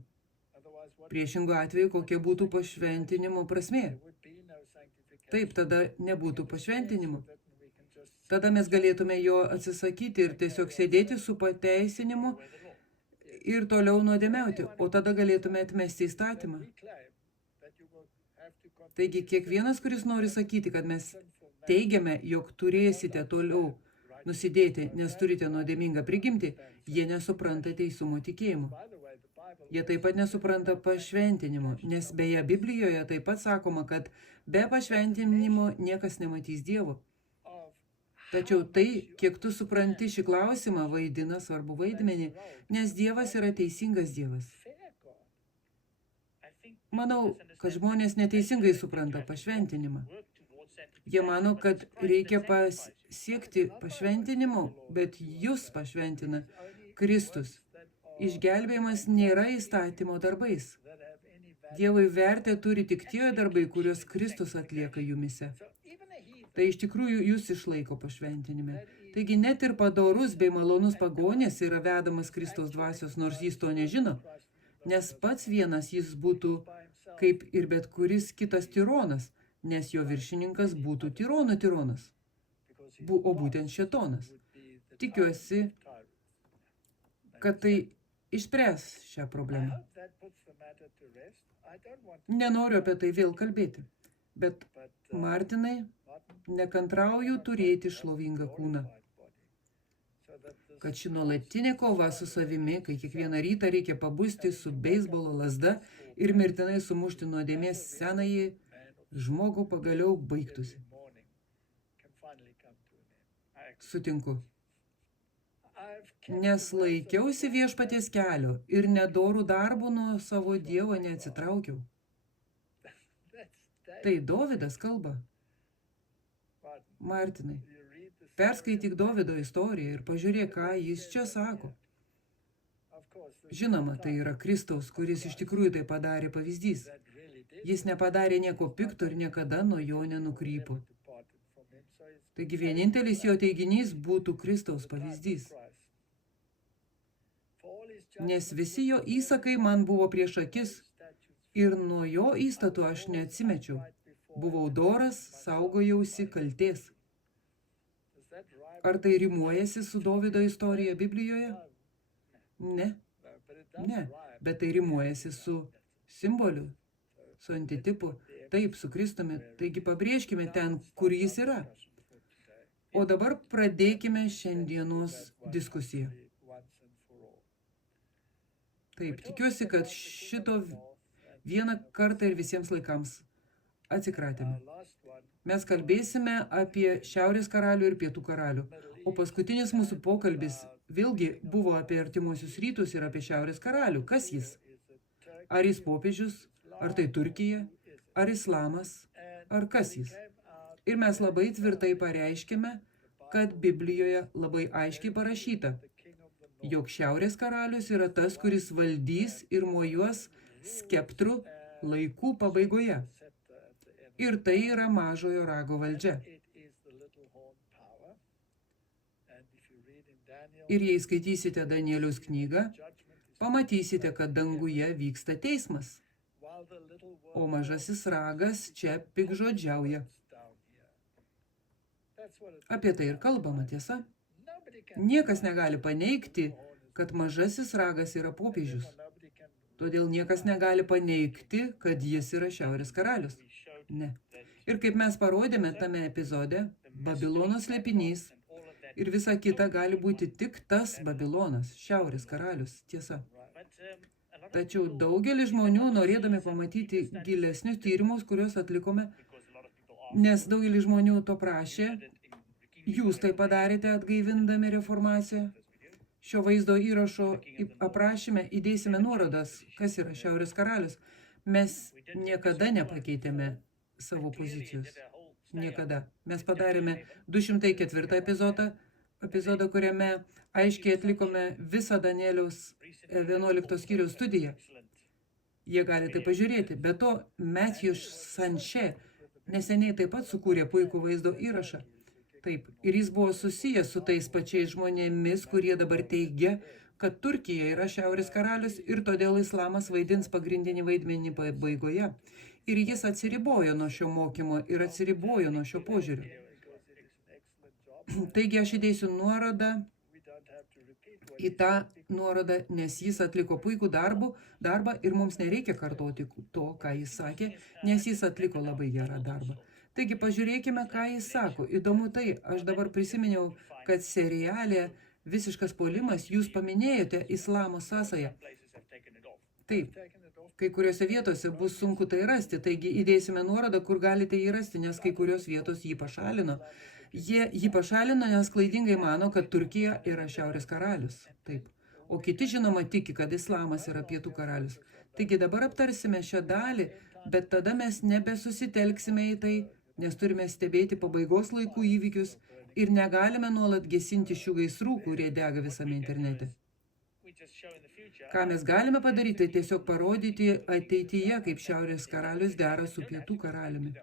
Priešingu atveju, kokia būtų pašventinimo prasmė? Taip, tada nebūtų pašventinimo. Tada mes galėtume jo atsisakyti ir tiesiog sėdėti su pateisinimu ir toliau nuodėmiauti, o tada galėtume atmesti įstatymą. Taigi, kiekvienas, kuris nori sakyti, kad mes teigiame, jog turėsite toliau nusidėti, nes turite nuodėmingą prigimtį, jie nesupranta teisumo tikėjimo. Jie taip pat nesupranta pašventinimo, nes beje Biblijoje taip pat sakoma, kad be pašventinimo niekas nematys Dievo. Tačiau tai, kiek tu supranti šį klausimą, vaidina svarbu vaidmenį, nes Dievas yra teisingas Dievas. Manau, kad žmonės neteisingai supranta pašventinimą. Jie mano, kad reikia pasiekti pašventinimo, bet jūs pašventina Kristus. Išgelbėjimas nėra įstatymo darbais. Dievui vertę turi tik tie darbai, kuriuos Kristus atlieka jumise. Tai iš tikrųjų jūs išlaiko pašventinime. Taigi net ir padorus bei malonus pagonės yra vedamas Kristaus dvasios, nors jis to nežino. Nes pats vienas jis būtų kaip ir bet kuris kitas tironas, nes jo viršininkas būtų tironų tironas, o būtent šėtonas. Tikiuosi, kad tai išspręs šią problemą. Nenoriu apie tai vėl kalbėti, bet Martinai, nekantrauju turėti šlovingą kūną. Kad ši nuolatinė kova su savimi, kai kiekvieną rytą reikia pabusti su beisbolo lazda ir mirtinai sumušti nuodėmės senąjį žmogų, pagaliau baigtųsi. Sutinku. Nes laikiausi viešpaties kelio ir nedorų darbų nuo savo Dievo neatsitraukiau. Tai Dovydas kalba. Martinai, perskaityk Dovydo istoriją ir pažiūrėk, ką jis čia sako. Žinoma, tai yra Kristaus, kuris iš tikrųjų tai padarė pavyzdys. Jis nepadarė nieko pikto ir niekada nuo jo nenukrypo. Taigi vienintelis jo teiginys būtų Kristaus pavyzdys. Nes visi jo įsakai man buvo prieš akis ir nuo jo įstatų aš neatsimečiau. Buvau doras, saugojausi kaltės. Ar tai rimuojasi su Dovydo istorija Biblijoje? Ne. Ne, bet tai rimuojasi su simboliu, su antitipu, taip, su Kristumi. Taigi pabrėžkime ten, kur jis yra. O dabar pradėkime šiandienos diskusiją. Taip, tikiuosi, kad šito vieną kartą ir visiems laikams atsikratėme. Mes kalbėsime apie Šiaurės karalių ir Pietų karalių, o paskutinis mūsų pokalbis vėlgi buvo apie artimuosius rytus ir apie Šiaurės karalių. Kas jis? Ar jis popiežius? Ar tai Turkija? Ar islamas? Ar kas jis? Ir mes labai tvirtai pareiškime, kad Biblijoje labai aiškiai parašyta, jog Šiaurės karalius yra tas, kuris valdys ir mojuos skeptrų laikų pabaigoje. Ir tai yra mažojo rago valdžia. Ir jei skaitysite Danieliaus knygą, pamatysite, kad danguje vyksta teismas, o mažasis ragas čia piktžodžiauja. Apie tai ir kalbama, tiesa. Niekas negali paneigti, kad mažasis ragas yra popiežius. Todėl niekas negali paneigti, kad jis yra Šiaurės karalius. Ne. Ir kaip mes parodėme tame epizode, Babilono slėpinys ir visa kita gali būti tik tas Babilonas, Šiaurės karalius, tiesa. Tačiau daugelis žmonių, norėdami pamatyti gilesnius tyrimus, kuriuos atlikome, nes daugelis žmonių to prašė, jūs tai padarėte atgaivindami reformaciją. Šio vaizdo įrašo aprašyme įdėsime nuorodas, kas yra Šiaurės karalius. Mes niekada nepakeitėme savo pozicijos. Niekada. Mes padarėme 204 epizodą, kuriame aiškiai atlikome visą Danieliaus 11 skyriaus studiją. Jie gali tai pažiūrėti. Be to, Matthew Sanche neseniai taip pat sukūrė puikų vaizdo įrašą. Taip, ir jis buvo susijęs su tais pačiais žmonėmis, kurie dabar teigia, kad Turkija yra Šiaurės karalius ir todėl islamas vaidins pagrindinį vaidmenį pabaigoje. Ir jis atsiribojo nuo šio mokymo ir atsiribojo nuo šio požiūrio. Taigi aš įdėsiu nuorodą į tą nuorodą, nes jis atliko puikų darbą ir mums nereikia kartoti to, ką jis sakė, nes jis atliko labai gerą darbą. Taigi pažiūrėkime, ką jis sako. Įdomu tai, aš dabar prisiminiau, kad serialė Visiškas puolimas jūs paminėjote islamo sąsają. Taip. Kai kuriuose vietose bus sunku tai rasti, taigi įdėsime nuorodą, kur galite jį rasti, nes kai kurios vietos jį pašalino. Jie jį pašalino, nes klaidingai mano, kad Turkija yra Šiaurės karalius. Taip. O kiti žinoma tiki, kad islamas yra Pietų karalius. Taigi dabar aptarsime šią dalį, bet tada mes nebesusitelksime į tai, nes turime stebėti pabaigos laikų įvykius ir negalime nuolat gesinti šių gaisrų, kurie dega visame internete. Ką mes galime padaryti, tiesiog parodyti ateityje, kaip Šiaurės karalius dera su Pietų karaliumi.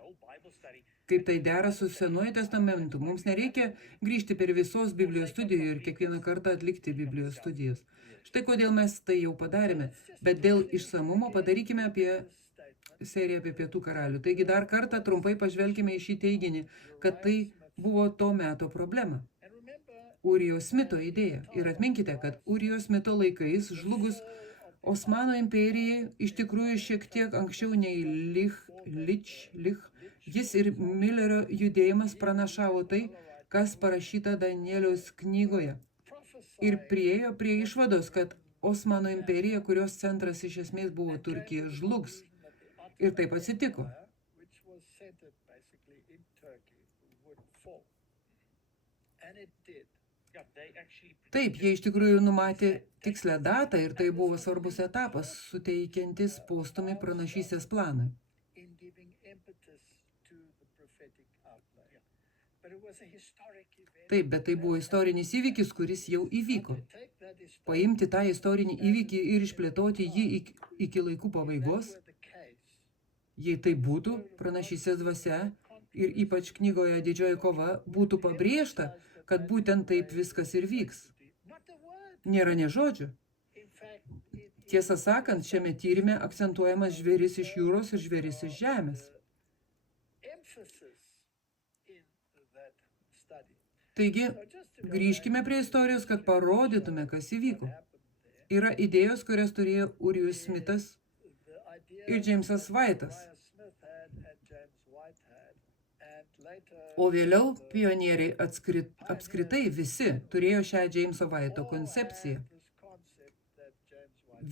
Kaip tai dera su Senuoju testamentu. Mums nereikia grįžti per visos Biblijos studijų ir kiekvieną kartą atlikti Biblijos studijas. Štai kodėl mes tai jau padarėme, bet dėl išsamumo padarykime apie serija apie pietų karalių. Taigi dar kartą trumpai pažvelkime į šį teiginį, kad tai buvo to meto problema. Urijaus Smito idėja. Ir atminkite, kad Urijaus Smito laikais žlugus Osmanų imperijai iš tikrųjų šiek tiek anksčiau nei jis ir Millerio judėjimas pranašavo tai, kas parašyta Danieliaus knygoje. Ir priėjo prie išvados, kad Osmanų imperija, kurios centras iš esmės buvo Turkija, žlugs. Ir taip atsitiko. Taip, jie iš tikrųjų numatė tikslę datą ir tai buvo svarbus etapas, suteikiantis postumį pranašystės planui. Taip, bet tai buvo istorinis įvykis, kuris jau įvyko. Paimti tą istorinį įvykį ir išplėtoti jį iki laikų pabaigos, jei tai būtų pranašystės dvasia ir ypač knygoje Didžioji kova būtų pabrėžta, kad būtent taip viskas ir vyks. Nėra nė žodžių. Tiesą sakant, šiame tyrime akcentuojamas žvėris iš jūros ir žvėris iš žemės. Taigi, grįžkime prie istorijos, kad parodytume, kas įvyko. Yra idėjos, kurias turėjo Urijus Smitas ir Džeimsas Vaitas. O vėliau pionieriai apskritai visi turėjo šią Džeimso Vaito koncepciją.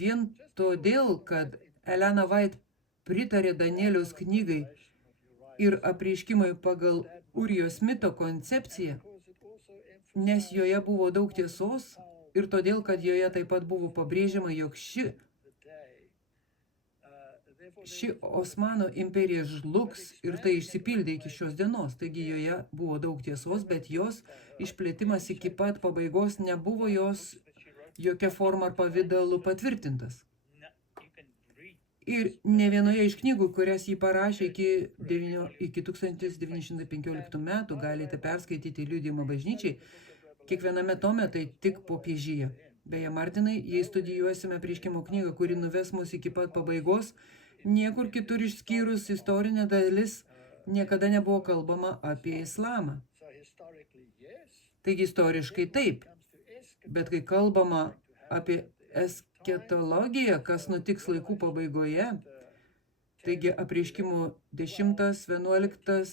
Vien todėl, kad Elena White pritarė Danieliaus knygai ir apreiškimui pagal Urijos Smito koncepciją, nes joje buvo daug tiesos ir todėl, kad joje taip pat buvo pabrėžiama, jog ši Osmanų imperija žlugs ir tai išsipildė iki šios dienos. Taigi joje buvo daug tiesos, bet jos išplėtimas iki pat pabaigos nebuvo jos jokia forma ar pavidalu patvirtintas. Ir ne vienoje iš knygų, kurias jį parašė iki 1915 metų, galite perskaityti liudijimą bažnyčiai, kiekviename tome tai tik popiežyje. Beje, Martinai, jei studijuosime apreiškimo knygą, kuri nuves mus iki pat pabaigos, niekur kitur išskyrus istorinė dalis niekada nebuvo kalbama apie islamą. Taigi istoriškai taip, bet kai kalbama apie eskatologiją, kas nutiks laikų pabaigoje, taigi apreiškimų 10, 11,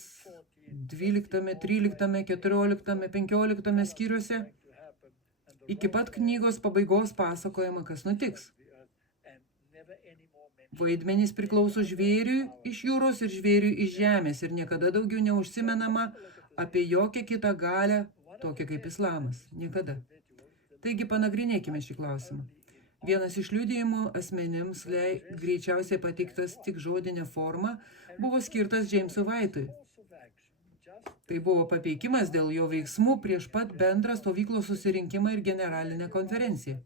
12, 13, 14, 15 skyriuose, iki pat knygos pabaigos pasakojama, kas nutiks. Vaidmenys priklauso žvėriui iš jūros ir žvėriui iš žemės ir niekada daugiau neužsimenama apie jokią kitą galią, tokią kaip islamas. Niekada. Taigi panagrinėkime šį klausimą. Vienas iš liudijimų asmenims, greičiausiai pateiktas tik žodinė forma, buvo skirtas Džeimsui Vaitui. Tai buvo papeikimas dėl jo veiksmų prieš pat bendrą stovyklos susirinkimą ir generalinę konferenciją.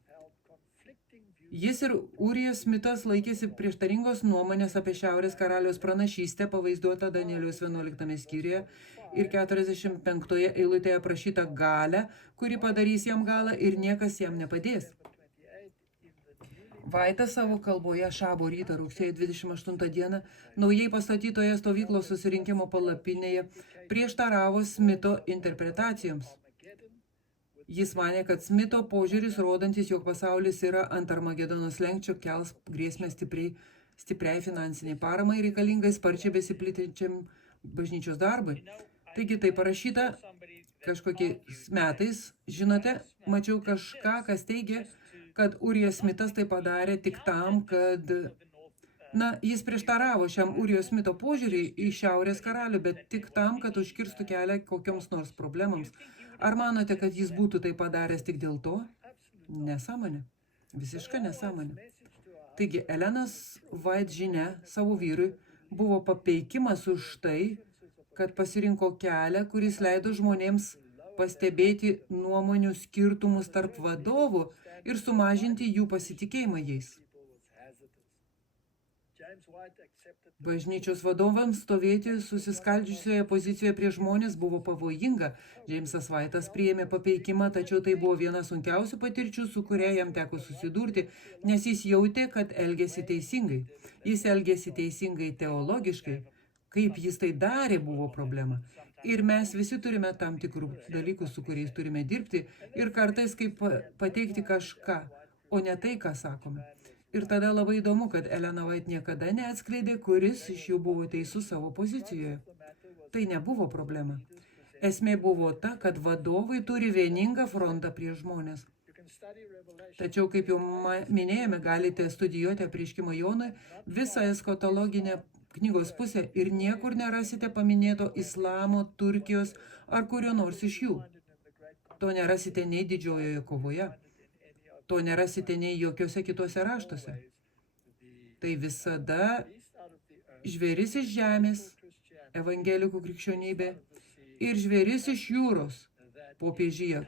Jis ir Urijas Smitas laikėsi prieštaringos nuomonės apie Šiaurės karaliaus pranašystę pavaizduotą Danieliaus 11 skyriuje ir 45 eilutėje aprašytą galią, kuri padarys jam galą ir niekas jam nepadės. Vaitas savo kalboje Šabo rytą rugsėjo 28 dieną naujai pastatytoje stovyklos susirinkimo palapinėje prieštaravo Smito interpretacijoms. Jis manė, kad Smito požiūris, rodantis, jog pasaulis yra ant Armagedono slenksčio, kels grėsmę stipriai finansiniai paramai reikalingai sparčiai besiplytinčiam bažnyčios darbui. Taigi tai parašyta kažkokiais metais, žinote, mačiau kažką, kas teigia, kad Urijas Smitas tai padarė tik tam, kad, jis prieštaravo šiam Urijos Smito požiūrį į Šiaurės karalių, bet tik tam, kad užkirstų kelią kokioms nors problemams. Ar manote, kad jis būtų tai padaręs tik dėl to? Nesąmonė. Visiška nesąmonė. Taigi, Elenos White žinia savo vyrui buvo papeikimas už tai, kad pasirinko kelią, kuris leido žmonėms pastebėti nuomonių skirtumus tarp vadovų ir sumažinti jų pasitikėjimą jais. Bažnyčios vadovams stovėti susiskaldžiusioje pozicijoje prie žmonės buvo pavojinga. Džeimsas Vaitas priėmė papeikimą, tačiau tai buvo viena sunkiausių patirčių, su kuria jam teko susidurti, nes jis jautė, kad elgėsi teisingai. Jis elgėsi teisingai teologiškai. Kaip jis tai darė, buvo problema. Ir mes visi turime tam tikrų dalykų, su kuriais turime dirbti ir kartais kaip pateikti kažką, o ne tai, ką sakome. Ir tada labai įdomu, kad Elena White niekada neatskleidė, kuris iš jų buvo teisus savo pozicijoje. Tai nebuvo problema. Esmė buvo ta, kad vadovai turi vieningą frontą prieš žmonės. Tačiau, kaip jau minėjome, galite studijuoti Apreiškimo Jonui visą eskatologinę knygos pusę ir niekur nerasite paminėto islamo, Turkijos ar kurio nors iš jų. To nerasite nei didžiojoje kovoje. To nerasite nei jokiuose kituose raštuose. Tai visada žvėris iš žemės, evangelikų krikščionybė, ir žvėris iš jūros, popiežyje,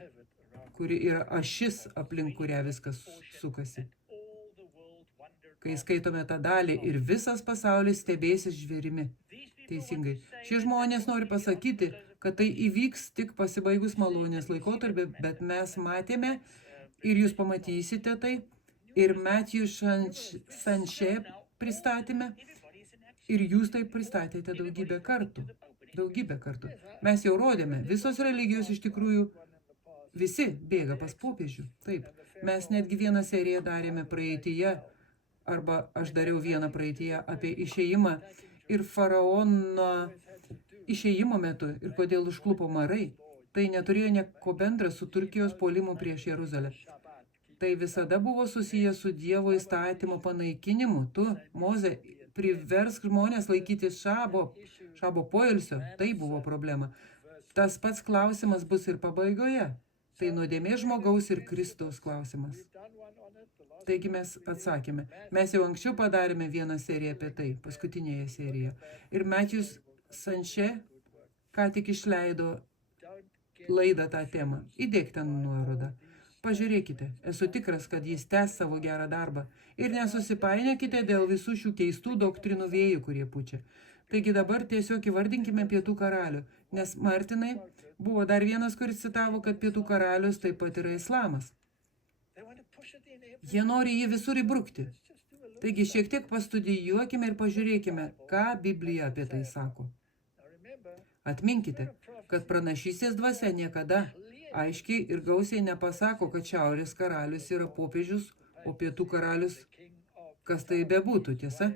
kuri yra ašis, aplink kurią viskas sukasi. Kai skaitome tą dalį ir visas pasaulis stebėsis žvėrimi. Teisingai. Šie žmonės nori pasakyti, kad tai įvyks tik pasibaigus malonės laikotarpį, bet mes matėme, ir jūs pamatysite tai, ir Matthew Sanche pristatėme, ir jūs tai pristatėte daugybę kartų. Mes jau rodėme, visos religijos iš tikrųjų, visi bėga pas popiežių. Taip, mes netgi vieną seriją darėme praeityje, arba aš dariau vieną praeityje apie išėjimą ir faraono išėjimo metu ir kodėl užklupo marai. Tai neturėjo nieko bendra su Turkijos puolimu prieš Jeruzalę. Tai visada buvo susijęs su Dievo įstatymo panaikinimu. Tu, Moze, priversk žmonės laikytis šabo poilsio. Tai buvo problema. Tas pats klausimas bus ir pabaigoje. Tai nuodėmė žmogaus ir Kristaus klausimas. Taigi mes atsakėme. Mes jau anksčiau padarėme vieną seriją apie tai, paskutinėje serijoje. Ir Matthew Sanche ką tik išleido laidą tą temą. Įdėk ten nuorodą. Pažiūrėkite, esu tikras, kad jis tęs savo gerą darbą. Ir nesusipainiokite dėl visų šių keistų doktrinų vėjų, kurie pučia. Taigi dabar tiesiog įvardinkime Pietų karalių, nes Martinai buvo dar vienas, kuris citavo, kad Pietų karalius taip pat yra islamas. Jie nori jį visur įbrukti. Taigi šiek tiek pastudijuokime ir pažiūrėkime, ką Biblija apie tai sako. Atminkite, kad pranašystės dvasia niekada aiškiai ir gausiai nepasako, kad šiaurės karalius yra popiežius, o pietų karalius, kas tai bebūtų, tiesa?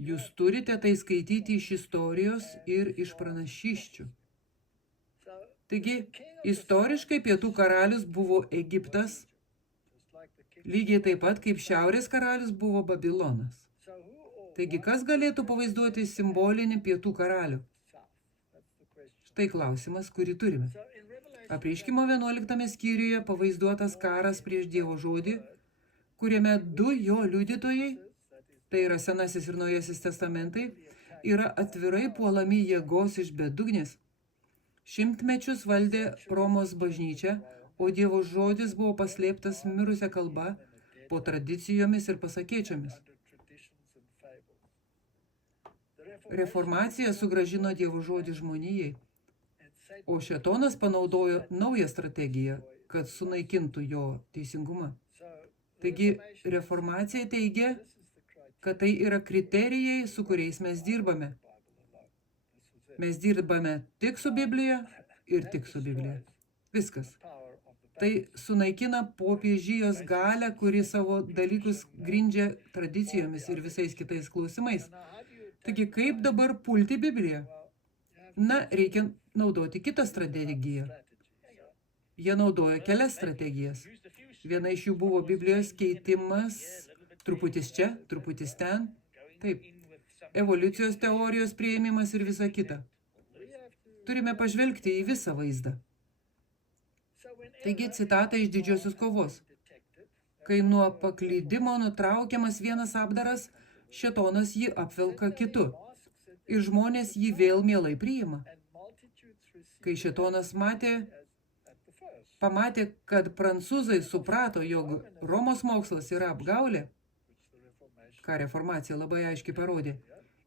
Jūs turite tai skaityti iš istorijos ir iš pranašysčių. Taigi, istoriškai pietų karalius buvo Egiptas, lygiai taip pat kaip šiaurės karalius buvo Babilonas. Taigi, kas galėtų pavaizduoti simbolinį pietų karalių? Štai klausimas, kurį turime. Apreiškimo 11 skyriuje pavaizduotas karas prieš Dievo žodį, kuriame du jo liudytojai, tai yra Senasis ir Naujasis testamentai, yra atvirai puolami jėgos iš bedugnės. Šimtmečius valdė Romos bažnyčia, o Dievo žodis buvo paslėptas mirusia kalba po tradicijomis ir pasakėčiomis. Reformacija sugrąžino Dievo žodį žmonijai, o šėtonas panaudojo naują strategiją, kad sunaikintų jo teisingumą. Taigi, reformacija teigia, kad tai yra kriterijai, su kuriais mes dirbame. Mes dirbame tik su Biblija ir tik su Biblija. Viskas. Tai sunaikina popiežijos galią, kuri savo dalykus grindžia tradicijomis ir visais kitais klausimais. Taigi, kaip dabar pulti Bibliją? Na, reikia naudoti kitą strategiją. Jie naudojo kelias strategijas. Viena iš jų buvo Biblijos keitimas, truputis čia, truputis ten. Taip, evoliucijos teorijos priėmimas ir visa kita. Turime pažvelgti į visą vaizdą. Taigi, citata iš Didžiosios kovos. Kai nuo paklydimo nutraukiamas vienas apdaras, šėtonas jį apvelka kitu. Ir žmonės jį vėl mielai priima. Kai šėtonas pamatė, kad prancūzai suprato, jog Romos mokslas yra apgaulė, ką reformacija labai aiškiai parodė.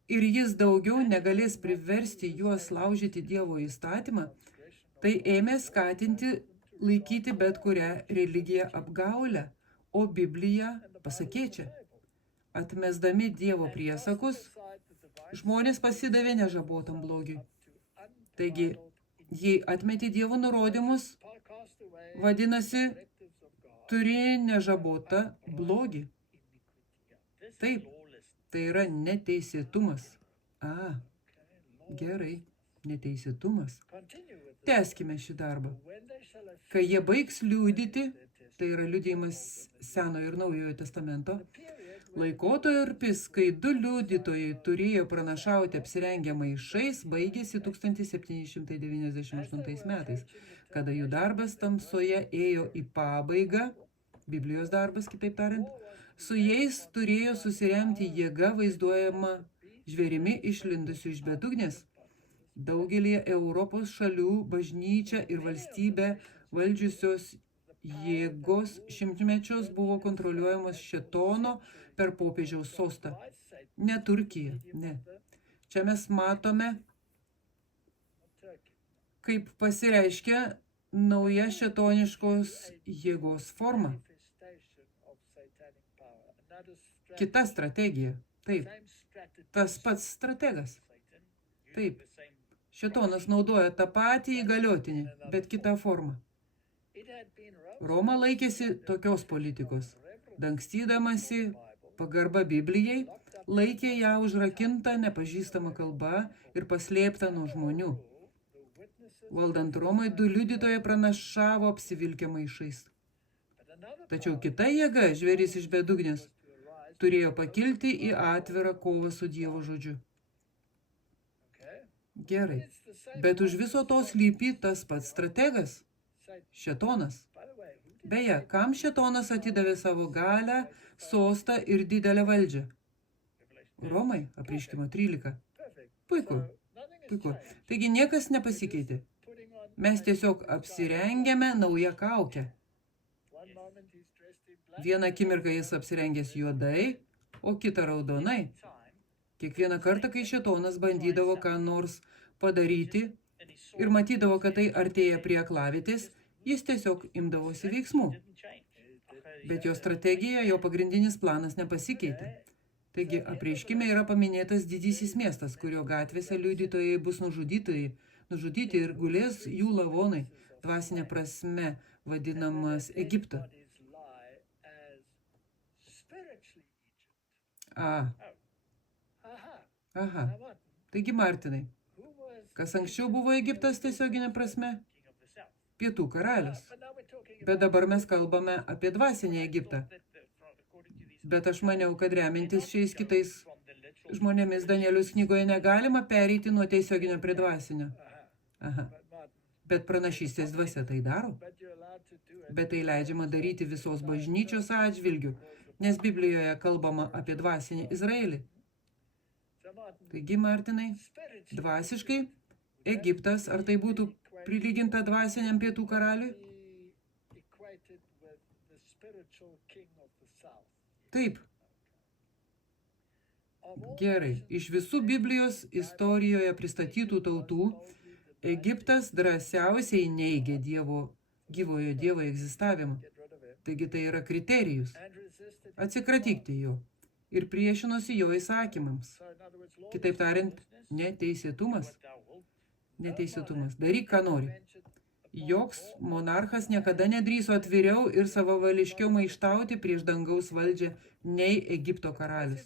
Ir jis daugiau negalės priversti juos laužyti Dievo įstatymą, tai ėmė skatinti laikyti bet kurią religiją apgaulę, o Bibliją pasakėčia. Atmesdami Dievo priesakus, žmonės pasidavė nežabotam blogiui. Taigi, jei atmeti Dievo nurodymus, vadinasi, turi nežabotą blogį. Taip, tai yra neteisėtumas. Gerai, neteisėtumas. Tęskime šį darbą. Kai jie baigs liudyti, tai yra liudijimas Senojo ir Naujojo testamento, laikotarpis, kai du liudytojai turėjo pranašauti apsirengę maišais, baigėsi 1798 metais, kada jų darbas tamsoje ėjo į pabaigą, Biblijos darbas, kitaip tariant, su jais turėjo susiremti jėga vaizduojama žvėrimi išlindusiu iš bedugnės. Daugelį Europos šalių bažnyčia ir valstybė valdžiusios jėgos šimtmečius buvo kontroliuojamos šėtono per popiežiaus sostą. Ne Turkija, ne. Čia mes matome, kaip pasireiškia nauja šėtoniškos jėgos forma. Kita strategija. Taip. Tas pats strategas. Taip. Šėtonas naudoja tą patį įgaliotinį, bet kitą formą. Roma laikėsi tokios politikos. Dangstydamasi pagarba Biblijai, laikė ją užrakintą nepažįstamą kalbą ir paslėptą nuo žmonių. Valdant Romai, du liudytojai pranašavo apsivilkę maišais. Tačiau kita jėga, žvėris iš bedugnės, turėjo pakilti į atvirą kovą su Dievo žodžiu. Gerai, bet už viso to slypi tas pats strategas, šėtonas. Beje, kam šėtonas atidavė savo galią, sostą ir didelę valdžią? Romai, Apreiškimo 13. Puiku. Taigi niekas nepasikeitė. Mes tiesiog apsirengėme naują kaukę. Vieną akimirką jis apsirengęs juodai, o kitą raudonai. Kiekvieną kartą, kai šėtonas bandydavo ką nors padaryti ir matydavo, kad tai artėja prie aklavietės, jis tiesiog imdavosi veiksmų. Bet jo strategija, jo pagrindinis planas nepasikeitė. Taigi, Apreiškime yra paminėtas didysis miestas, kurio gatvėse liudytojai bus nužudyti ir gulės jų lavonai, dvasinė prasme vadinamas Egipto. Taigi, Martinai, kas anksčiau buvo Egiptas tiesioginė prasme? Pietų karalius. Bet dabar mes kalbame apie dvasinį Egiptą. Bet aš maniau, kad remintis šiais kitais žmonėmis Danieliaus knygoje negalima pereiti nuo tiesioginio prie dvasinio. Bet pranašystės dvasia tai daro. Bet tai leidžiama daryti visos bažnyčios atžvilgių, nes Biblijoje kalbama apie dvasinį Izraelį. Taigi, Martinai, dvasiškai Egiptas, ar tai būtų prilyginta dvasiniam pietų karaliui? Taip. Gerai. Iš visų Biblijos istorijoje pristatytų tautų, Egiptas drąsiausiai neigė gyvojo Dievo egzistavimą. Taigi tai yra kriterijus. Atsikratykite jo ir priešinosi jo įsakymams. Kitaip tariant, neteisėtumas. Daryk, ką nori. Joks monarchas niekada nedrįso atviriau ir savavališkiau maištauti prieš dangaus valdžią nei Egipto karalius.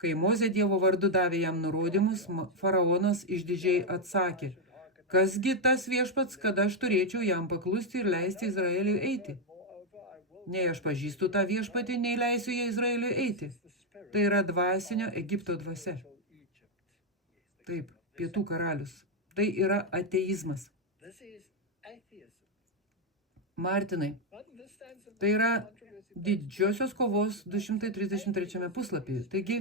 Kai Mozė Dievo vardu davė jam nurodymus, faraonas išdidžiai atsakė, kasgi tas viešpats, kad aš turėčiau jam paklusti ir leisti Izraeliui eiti. Nei aš pažįstu tą viešpatį, nei leisiu jai Izraeliui eiti. Tai yra dvasinio Egipto dvasia. Taip, pietų karalius. Tai yra ateizmas. Martinai, tai yra didžiosios kovos 233 puslapyje. Taigi,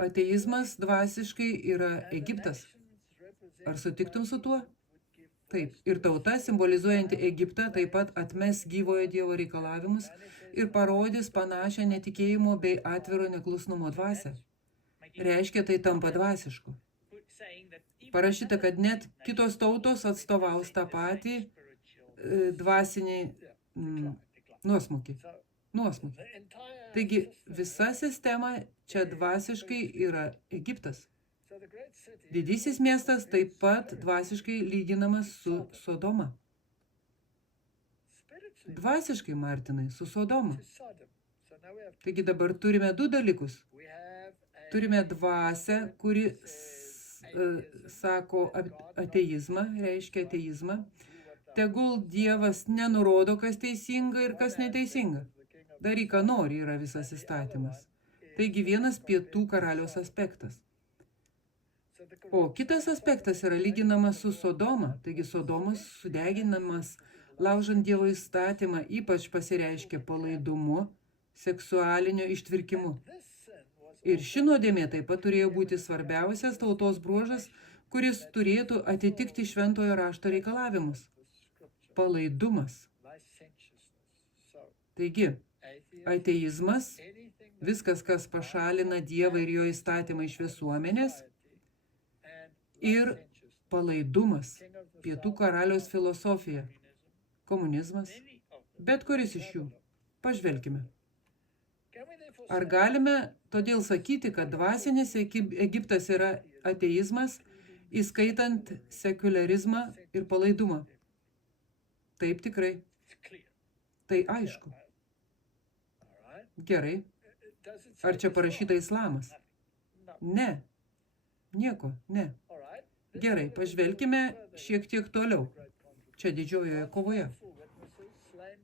ateizmas dvasiškai yra Egiptas. Ar sutiktum su tuo? Taip, ir tauta, simbolizuojanti Egiptą, taip pat atmes gyvojo Dievo reikalavimus ir parodys panašią netikėjimo bei atviro neklusnumo dvasią. Reiškia, tai tampa dvasišku. Parašyta, kad net kitos tautos atstovaus tą patį dvasinį nuosmukį. Taigi, visa sistema čia dvasiškai yra Egiptas. Didysis miestas taip pat dvasiškai lyginamas su Sodoma. Dvasiškai, Martinai, su Sodoma. Taigi dabar turime du dalykus. Turime dvasę, kuri sako ateizmą, reiškia ateizmą. Tegul Dievas nenurodo, kas teisinga ir kas neteisinga. Daryk, ką nori, yra visas įstatymas. Taigi vienas pietų karaliaus aspektas. O kitas aspektas yra lyginamas su Sodoma. Taigi Sodomas sudeginamas, laužant Dievo įstatymą, ypač pasireiškia palaidumu, seksualiniu ištvirkimu. Ir ši nuodėmė taip pat turėjo būti svarbiausias tautos bruožas, kuris turėtų atitikti šventojo rašto reikalavimus. Palaidumas. Taigi, ateizmas, viskas, kas pašalina Dievą ir jo įstatymą iš visuomenės, ir palaidumas, pietų karaliaus filosofija, komunizmas, bet kuris iš jų. Pažvelkime. Ar galime todėl sakyti, kad dvasinis Egiptas yra ateizmas, įskaitant sekularizmą ir palaidumą? Taip tikrai. Tai aišku. Gerai. Ar čia parašyta islamas? Ne. Nieko, ne. Gerai, pažvelkime šiek tiek toliau. Čia didžiojoje kovoje.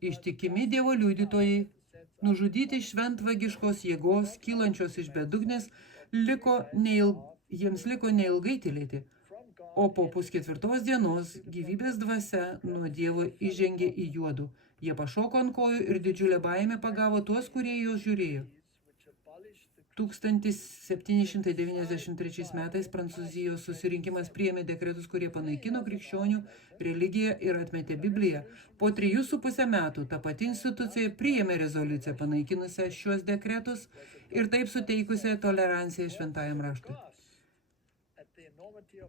Ištikimi Dievo liudytojai, nužudyti šventvagiškos jėgos, kylančios iš bedugnės, jiems liko neilgai tylėti. O po 3:30 dienos gyvybės dvasia nuo Dievo įžengė į juodų. Jie pašoko ant kojų ir didžiulė baimė pagavo tuos, kurie juos žiūrėjo. 1793 metais Prancūzijos susirinkimas priėmė dekretus, kurie panaikino krikščionių religiją ir atmetė Bibliją. Po 3,5 metų ta pati institucija priėmė rezoliuciją panaikinusią šiuos dekretus ir taip suteikusią toleranciją šventajam raštui.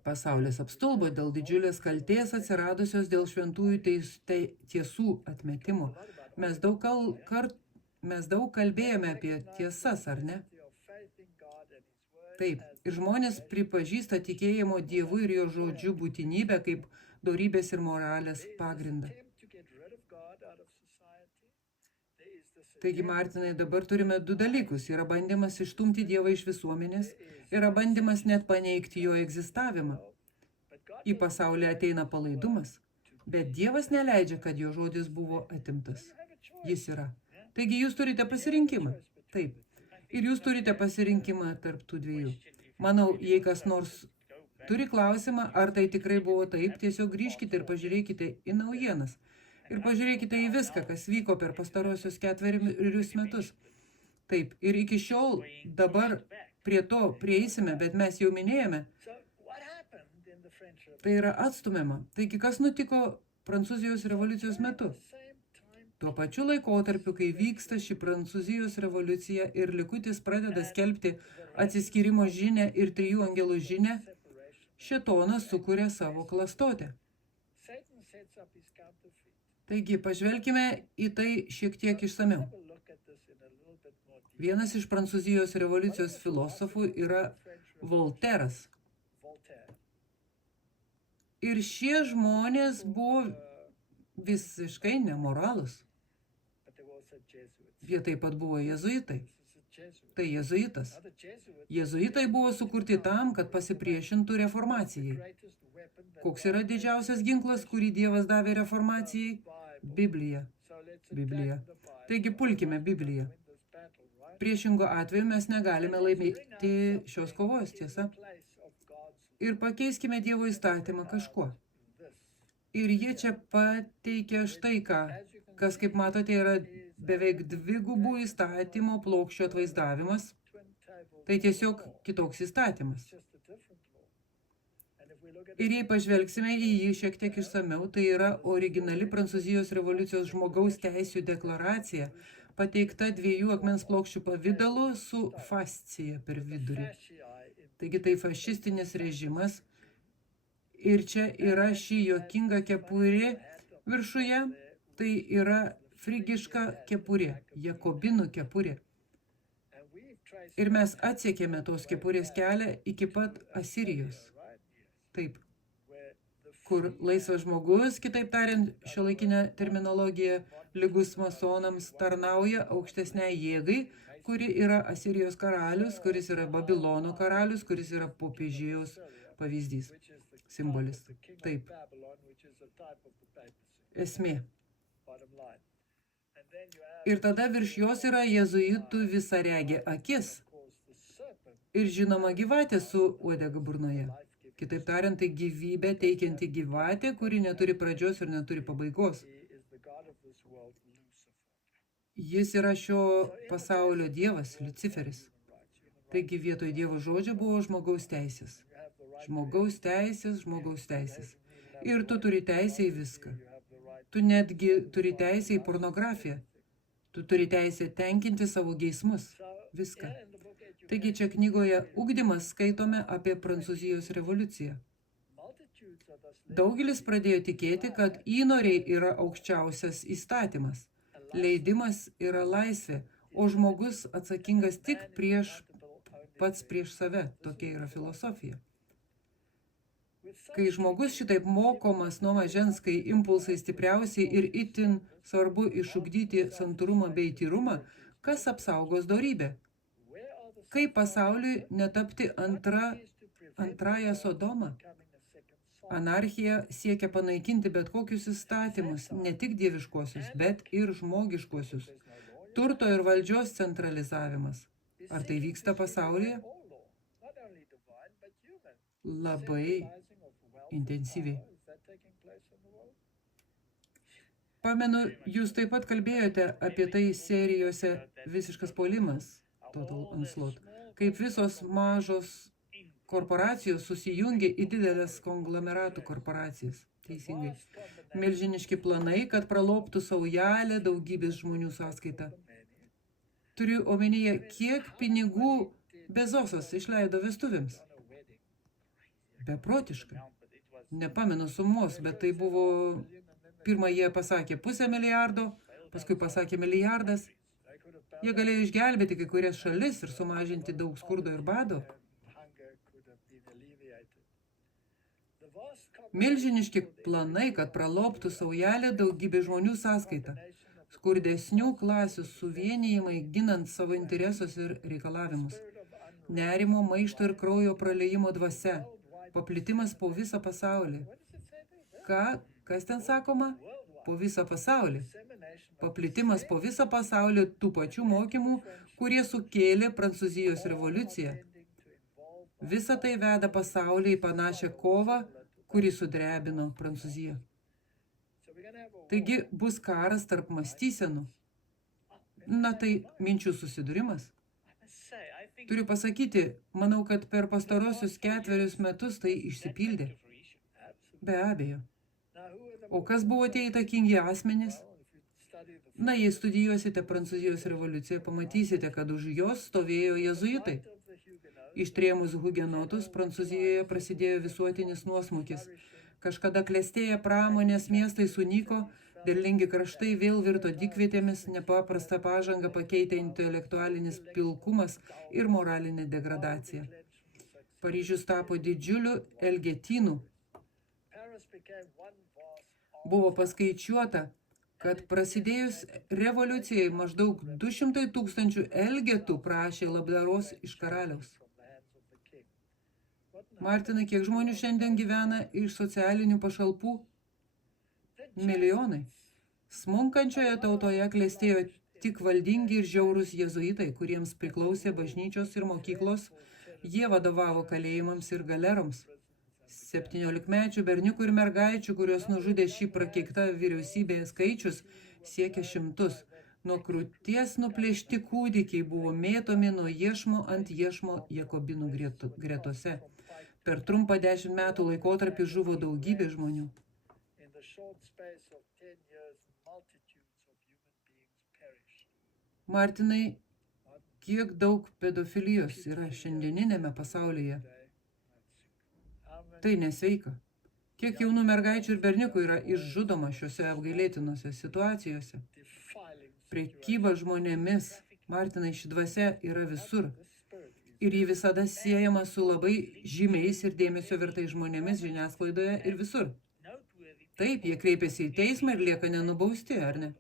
Pasaulis apstulbo dėl didžiulės kaltės atsiradusios dėl šventųjų tiesų atmetimo. Mes daug kalbėjome apie tiesas, ar ne? Taip, ir žmonės pripažįsta tikėjimo Dievu ir jo žodžių būtinybę kaip dorybės ir moralės pagrindą. Taigi, Martinai, dabar turime du dalykus. Yra bandymas išstumti Dievą iš visuomenės, yra bandymas net paneigti jo egzistavimą. Į pasaulį ateina palaidumas, bet Dievas neleidžia, kad jo žodis buvo atimtas. Jis yra. Taigi, jūs turite pasirinkimą. Taip. Ir jūs turite pasirinkimą tarp tų dviejų. Manau, jei kas nors turi klausimą, ar tai tikrai buvo taip, tiesiog grįžkite ir pažiūrėkite į naujienas. Ir pažiūrėkite į viską, kas vyko per pastarosius 4 metus. Taip, ir iki šiol dabar prie to prieisime, bet mes jau minėjome. Tai yra atstumiama. Taigi, kas nutiko Prancūzijos revoliucijos metu? Tuo pačiu laikotarpiu, kai vyksta ši Prancūzijos revoliucija ir likutis pradeda skelbti atsiskyrimo žinią ir 3 angelų žinią, šėtonas sukuria savo klastotę. Taigi, pažvelkime į tai šiek tiek išsamiau. Vienas iš Prancūzijos revoliucijos filosofų yra Volteras. Ir šie žmonės buvo visiškai nemoralūs. Jie taip pat buvo jezuitai. Tai jezuitas. Jezuitai buvo sukurti tam, kad pasipriešintų reformacijai. Koks yra didžiausias ginklas, kurį Dievas davė reformacijai? Biblija. Taigi pulkime Bibliją. Priešingo atveju mes negalime laimėti šios kovos, tiesa. Ir pakeiskime Dievo įstatymą kažkuo. Ir jie čia pateikia štai ką, kas, kaip matote, yra beveik 2 įstatymo plokščio atvaizdavimas. Tai tiesiog kitoks įstatymas. Ir jei pažvelgsime į jį šiek tiek išsamiau, tai yra originali Prancūzijos revoliucijos žmogaus teisių deklaracija, pateikta 2 akmens plokščių pavidalu su fascija per vidurį. Taigi tai fašistinis režimas. Ir čia yra šį juokingą kepurė viršuje, tai yra frigiška kepurė, jakobinų kepurė. Ir mes atsiekėme tos kepurės kelią iki pat Asirijos. Taip, kur laisvas žmogus, kitaip tariant, šiuolaikinė terminologija, lygus masonams tarnauja aukštesniai jėgai, kuri yra Asirijos karalius, kuris yra Babilono karalius, kuris yra popiežiaus pavyzdys, simbolis. Taip. Esmė. Ir tada virš jos yra jėzuitų visaregė akis. Ir žinoma gyvatė su uodega burnoje. Kitaip tariant, tai gyvybė teikianti gyvatė, kuri neturi pradžios ir neturi pabaigos. Jis yra šio pasaulio dievas, Luciferis. Taigi vietoj Dievo žodžio buvo žmogaus teisės. Žmogaus teisės, žmogaus teisės. Ir tu turi teisę į viską. Tu netgi turi teisę į pornografiją. Tu turi teisę tenkinti savo geismus. Viską. Taigi čia knygoje Ugdymas skaitome apie Prancūzijos revoliuciją. Daugelis pradėjo tikėti, kad įnoriai yra aukščiausias įstatymas. Leidimas yra laisvė, o žmogus atsakingas tik pats prieš save. Tokia yra filosofija. Kai žmogus šitaip mokomas nuo mažens, kai impulsai stipriausiai ir itin svarbu išugdyti santūrumą bei tyrumą, kas apsaugos dorybę? Kaip pasauliui netapti antrąją Sodomą? Anarchija siekia panaikinti bet kokius įstatymus, ne tik dieviškuosius, bet ir žmogiškuosius. Turto ir valdžios centralizavimas. Ar tai vyksta pasaulyje? Labai intensyviai. Pamenu, jūs taip pat kalbėjote apie tai serijose Visiškas puolimas, Total Onslaught, kaip visos mažos korporacijos susijungia į didelės konglomeratų korporacijas. Teisingai. Milžiniški planai, kad praloptų saujelę daugybės žmonių sąskaitą. Turiu omenyje, kiek pinigų Bezosas išleido vestuvėms. Beprotiškai. Nepamenu sumos, bet tai buvo, pirmą jie pasakė 500 milijardo, paskui pasakė milijardas. Jie galėjo išgelbėti kai kurias šalis ir sumažinti daug skurdo ir bado. Milžiniški planai, kad praloptų saujelę daugybė žmonių sąskaitą. Skurdesnių klasių suvienijimai, ginant savo interesus ir reikalavimus. Nerimo, maišto ir kraujo praliejimo dvasia. Paplitimas po visą pasaulį. Kas ten sakoma? Po visą pasaulį. Paplitimas po visą pasaulį tų pačių mokymų, kurie sukėlė Prancūzijos revoliuciją. Visa tai veda pasaulį į panašią kovą, kuri sudrebino Prancūziją. Taigi bus karas tarp mąstysenų. Na tai minčių susidūrimas. Turiu pasakyti, manau, kad per pastarosius 4 metus tai išsipildė. Be abejo. O kas buvo tie įtakingi asmenys? Na, jei studijuosite Prancūzijos revoliuciją, pamatysite, kad už jos stovėjo jėzuitai. Ištrėmus hugenotus, Prancūzijoje prasidėjo visuotinis nuosmukis. Kažkada klestėję pramonės miestai sunyko, derlingi kraštai vėl virto dykvietėmis, nepaprastą pažangą pakeitė intelektualinis pilkumas ir moralinė degradacija. Paryžius tapo didžiuliu elgetynu. Buvo paskaičiuota, kad prasidėjus revoliucijai maždaug 200 000 elgetų prašė labdaros iš karaliaus. Martinai, kiek žmonių šiandien gyvena iš socialinių pašalpų? Milijonai. Smunkančioje tautoje klestėjo tik valdingi ir žiaurūs jėzuitai, kuriems priklausė bažnyčios ir mokyklos. Jie vadovavo kalėjimams ir galeroms. 17-mečių berniukų ir mergaičių, kurios nužudė šį prakeiktą vyriausybėje skaičius, siekia 100. Nuo krūties nuplėšti kūdikiai buvo mėtomi nuo iešmo ant iešmo jakobinų gretose. Per trumpą 10 metų laikotarpį žuvo daugybė žmonių. Martinai, kiek daug pedofilijos yra šiandieninėme pasaulyje? Tai nesveika. Kiek jaunų mergaičių ir berniukų yra išžudoma šiuose apgailėtinose situacijose? Prekyba žmonėmis, Martinai, ši dvasia yra visur. Ir ji visada siejama su labai žymiais ir dėmesio vertais žmonėmis žiniasklaidoje ir visur. Taip, jie kreipiasi į teismą ir lieka nenubausti, ar ne?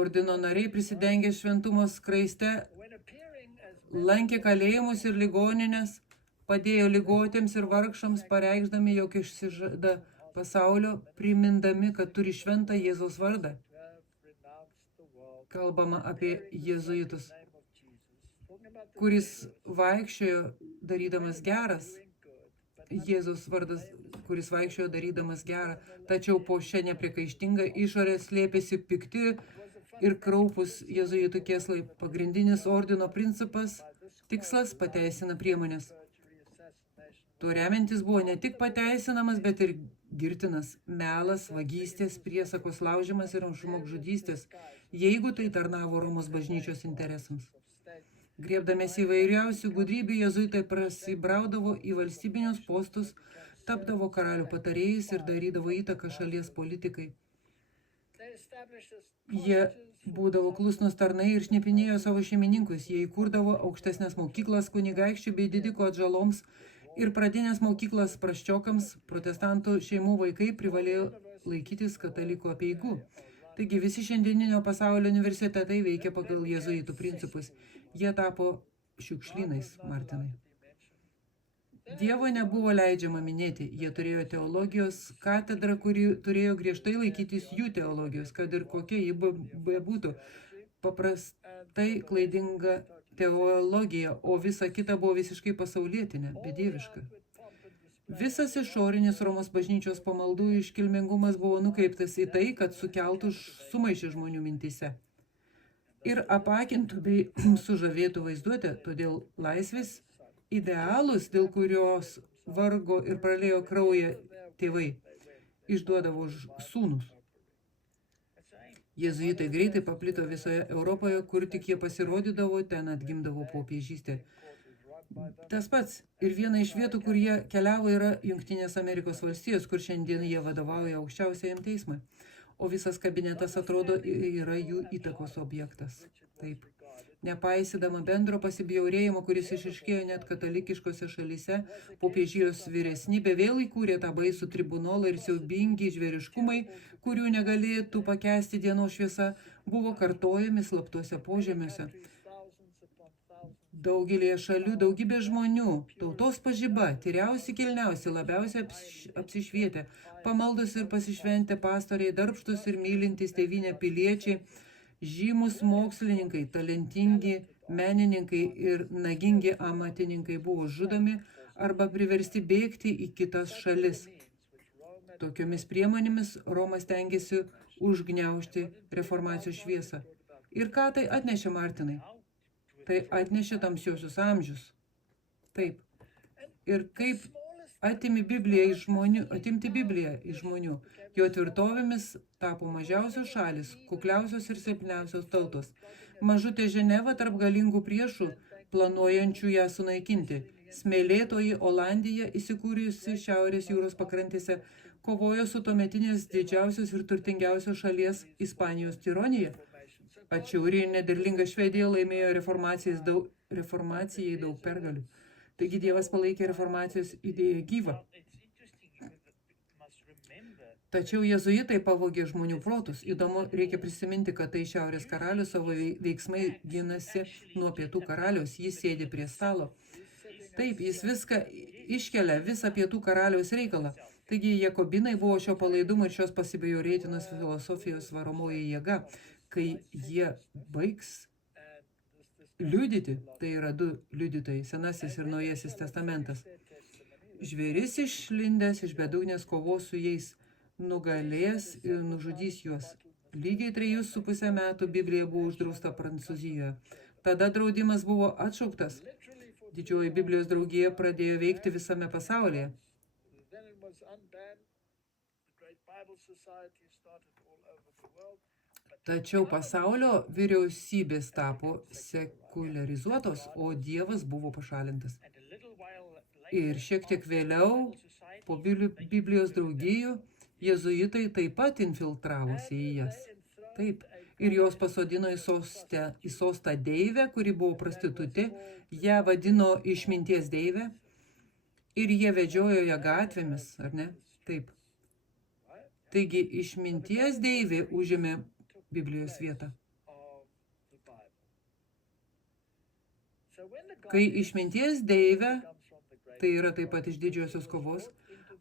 Ordino nariai prisidengę šventumo skraiste lankė kalėjimus ir ligoninės, padėjo ligotėms ir vargšams, pareikšdami, jog išsižada pasaulio, primindami, kad turi šventą Jėzaus vardą. Kalbama apie jėzuitus, kuris vaikščiojo darydamas geras. Jėzaus vardas, kuris vaikščiojo darydamas gerą, tačiau po šią nepriekaištingą išorę slėpėsi pikti ir kraupus jėzuitų kėslai. Pagrindinis ordino principas, tikslas pateisina priemonės. Tuo remiantis buvo ne tik pateisinamas, bet ir girtinas melas, vagystės, priesakos laužimas ir žmogžudystės, jeigu tai tarnavo Romos bažnyčios interesams. Griebdamėsi įvairiausių gudrybių, jėzuitai prasibraudavo į valstybinius postus, tapdavo karalių patarėjais ir darydavo įtaką šalies politikai. Jie būdavo klusnūs tarnai ir šnipinėjo savo šeimininkus. Jie įkurdavo aukštesnės mokyklas kunigaikščių bei didikų atžaloms ir pradinės mokyklas prasčiokams. Protestantų šeimų vaikai privalėjo laikytis katalikų apeigų. Taigi visi šiandieninio pasaulio universitetai veikia pagal jėzuitų principus. Jie tapo šiukšlynais, Martinai. Dievo nebuvo leidžiama minėti. Jie turėjo teologijos katedrą, kuri turėjo griežtai laikytis jų teologijos, kad ir kokia ji bebūtų. Paprastai klaidinga teologija, o visa kita buvo visiškai pasaulietinė, bedieviška. Visas išorinis Romos bažnyčios pamaldų iškilmingumas buvo nukreiptas į tai, kad sukeltų sumaišį žmonių mintyse ir apakintų bei sužavėtų vaizduotę, todėl laisvės idealus, dėl kurios vargo ir pralėjo kraują tėvai, išduodavo sūnus. Jėzuitai greitai paplito visoje Europoje, kur tik jie pasirodydavo, ten atgimdavo popiežystė. Tas pats ir viena iš vietų, kur jie keliavo, yra Jungtinės Amerikos valstijos, kur šiandien jie vadovauja aukščiausiajam teismui. O visas kabinetas, atrodo, yra jų įtakos objektas. Taip. Nepaisydama bendro pasibjaurėjimo, kuris išiškėjo net katalikiškose šalyse, popiežijos vyresnybė vėl įkūrė tą baisų tribunolą ir siaubingi žvėriškumai, kurių negalėtų pakęsti dienos šviesa, buvo kartojami slaptuose požemiuose. Daugelėje šalių daugybė žmonių, tautos pažiba, tyriausi kilniausi, labiausiai apsišvietę, pamaldus ir pasišventę pastoriai, darbštus ir mylintys tėvynę piliečiai, žymus mokslininkai, talentingi menininkai ir nagingi amatininkai buvo žudomi arba priversti bėgti į kitas šalis. Tokiomis priemonėmis Romas stengiasi užgniaužti reformacijos šviesą. Ir ką tai atnešė, Martinai? Tai atnešė tamsiosius amžius. Taip. Ir kaip atimti Bibliją iš žmonių. Jo tvirtovėmis tapo mažiausios šalis, kukliausios ir silpniausios tautos. Mažutė Ženeva tarp galingų priešų, planuojančių ją sunaikinti. Smėlėtoji Olandija, įsikūrusi Šiaurės jūros pakrantėse, kovojo su tuometinės didžiausios ir turtingiausios šalies Ispanijos tironija. Atšiauri ir nederlinga Švedija laimėjo reformacijai daug pergalių. Taigi Dievas palaikė reformacijos idėją gyvą. Tačiau jėzuitai pavogė žmonių protus. Įdomu, reikia prisiminti, kad tai Šiaurės karalius savo veiksmai ginasi nuo pietų karaliaus. Jis sėdi prie stalo. Taip, jis viską iškelia, visą pietų karaliaus reikalą. Taigi jakobinai buvo šio palaidumo ir šios pasibjaurėtinos filosofijos varomoji jėga. Kai jie baigs liudyti, tai yra du liudytojai, Senasis ir Naujasis testamentas. Žvėris išlindęs iš bedugnės kovos su jais, nugalės ir nužudys juos. Lygiai 3,5 metų Biblija buvo uždrausta Prancūzijoje. Tada draudimas buvo atšauktas. Didžioji Biblijos draugija pradėjo veikti visame pasaulyje. Tačiau pasaulio vyriausybės tapo sekuliarizuotos, o Dievas buvo pašalintas. Ir šiek tiek vėliau, po Biblijos draugijų, jėzuitai taip pat infiltravosi į jas. Taip. Ir jos pasodino į sostą deivę, kuri buvo prostitutė, ją vadino išminties deivė ir jie vedžiojo ją gatvėmis, ar ne? Taip. Taigi išminties deivė užėmė Biblijos vietą. Kai išminties deivė, tai yra taip pat iš didžiosios kovos,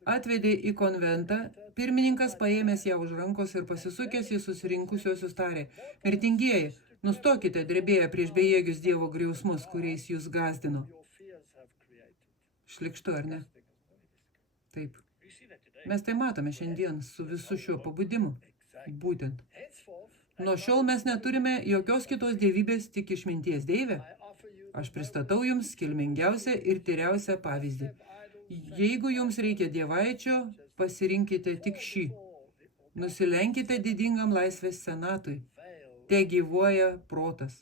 atvedė į konventą, pirmininkas paėmęs ją už rankos ir pasisukęs į susirinkusiosius tarė: mirtingieji, nustokite drebėję prieš bejėgius Dievo griausmus, kuriais jūs gąsdino. Šlikštu, ar ne? Taip. Mes tai matome šiandien su visu šiuo pabudimu. Būtent. Nuo šiol mes neturime jokios kitos dievybės, tik išminties deivę. Aš pristatau jums kilmingiausią ir tyriausią pavyzdį. Jeigu jums reikia dievaičio, pasirinkite tik šį. Nusilenkite didingam laisvės senatui. Te gyvuoja protas.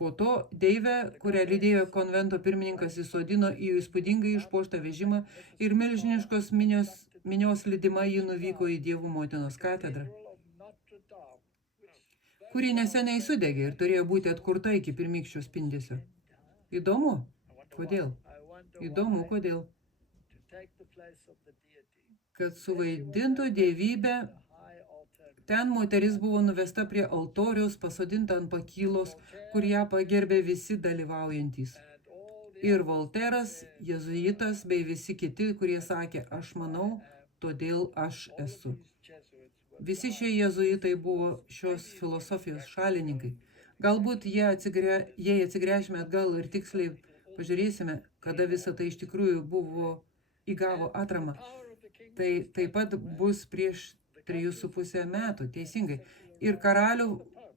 Po to deivę, kurią lydėjo konvento pirmininkas, įsodino į įspūdingai išpuoštą vežimą ir milžiniškos minios lydima jį nuvyko į Dievų motinos katedrą, kuri neseniai sudegė ir turėjo būti atkurta iki pirmykščio spindesio. Įdomu? Kodėl? Įdomu, kodėl. Kad suvaidintų dievybę, ten moteris buvo nuvesta prie altoriaus, pasodinta ant pakylos, kur ją pagerbė visi dalyvaujantys. Ir Volteras, jėzuitas bei visi kiti, kurie sakė: aš manau, todėl aš esu. Visi šie jėzuitai buvo šios filosofijos šalininkai. Galbūt jei atsigręšime atgal ir tiksliai pažiūrėsime, kada visa tai iš tikrųjų įgavo atramą. Tai taip pat bus prieš 3,5 metų, teisingai. Ir karalių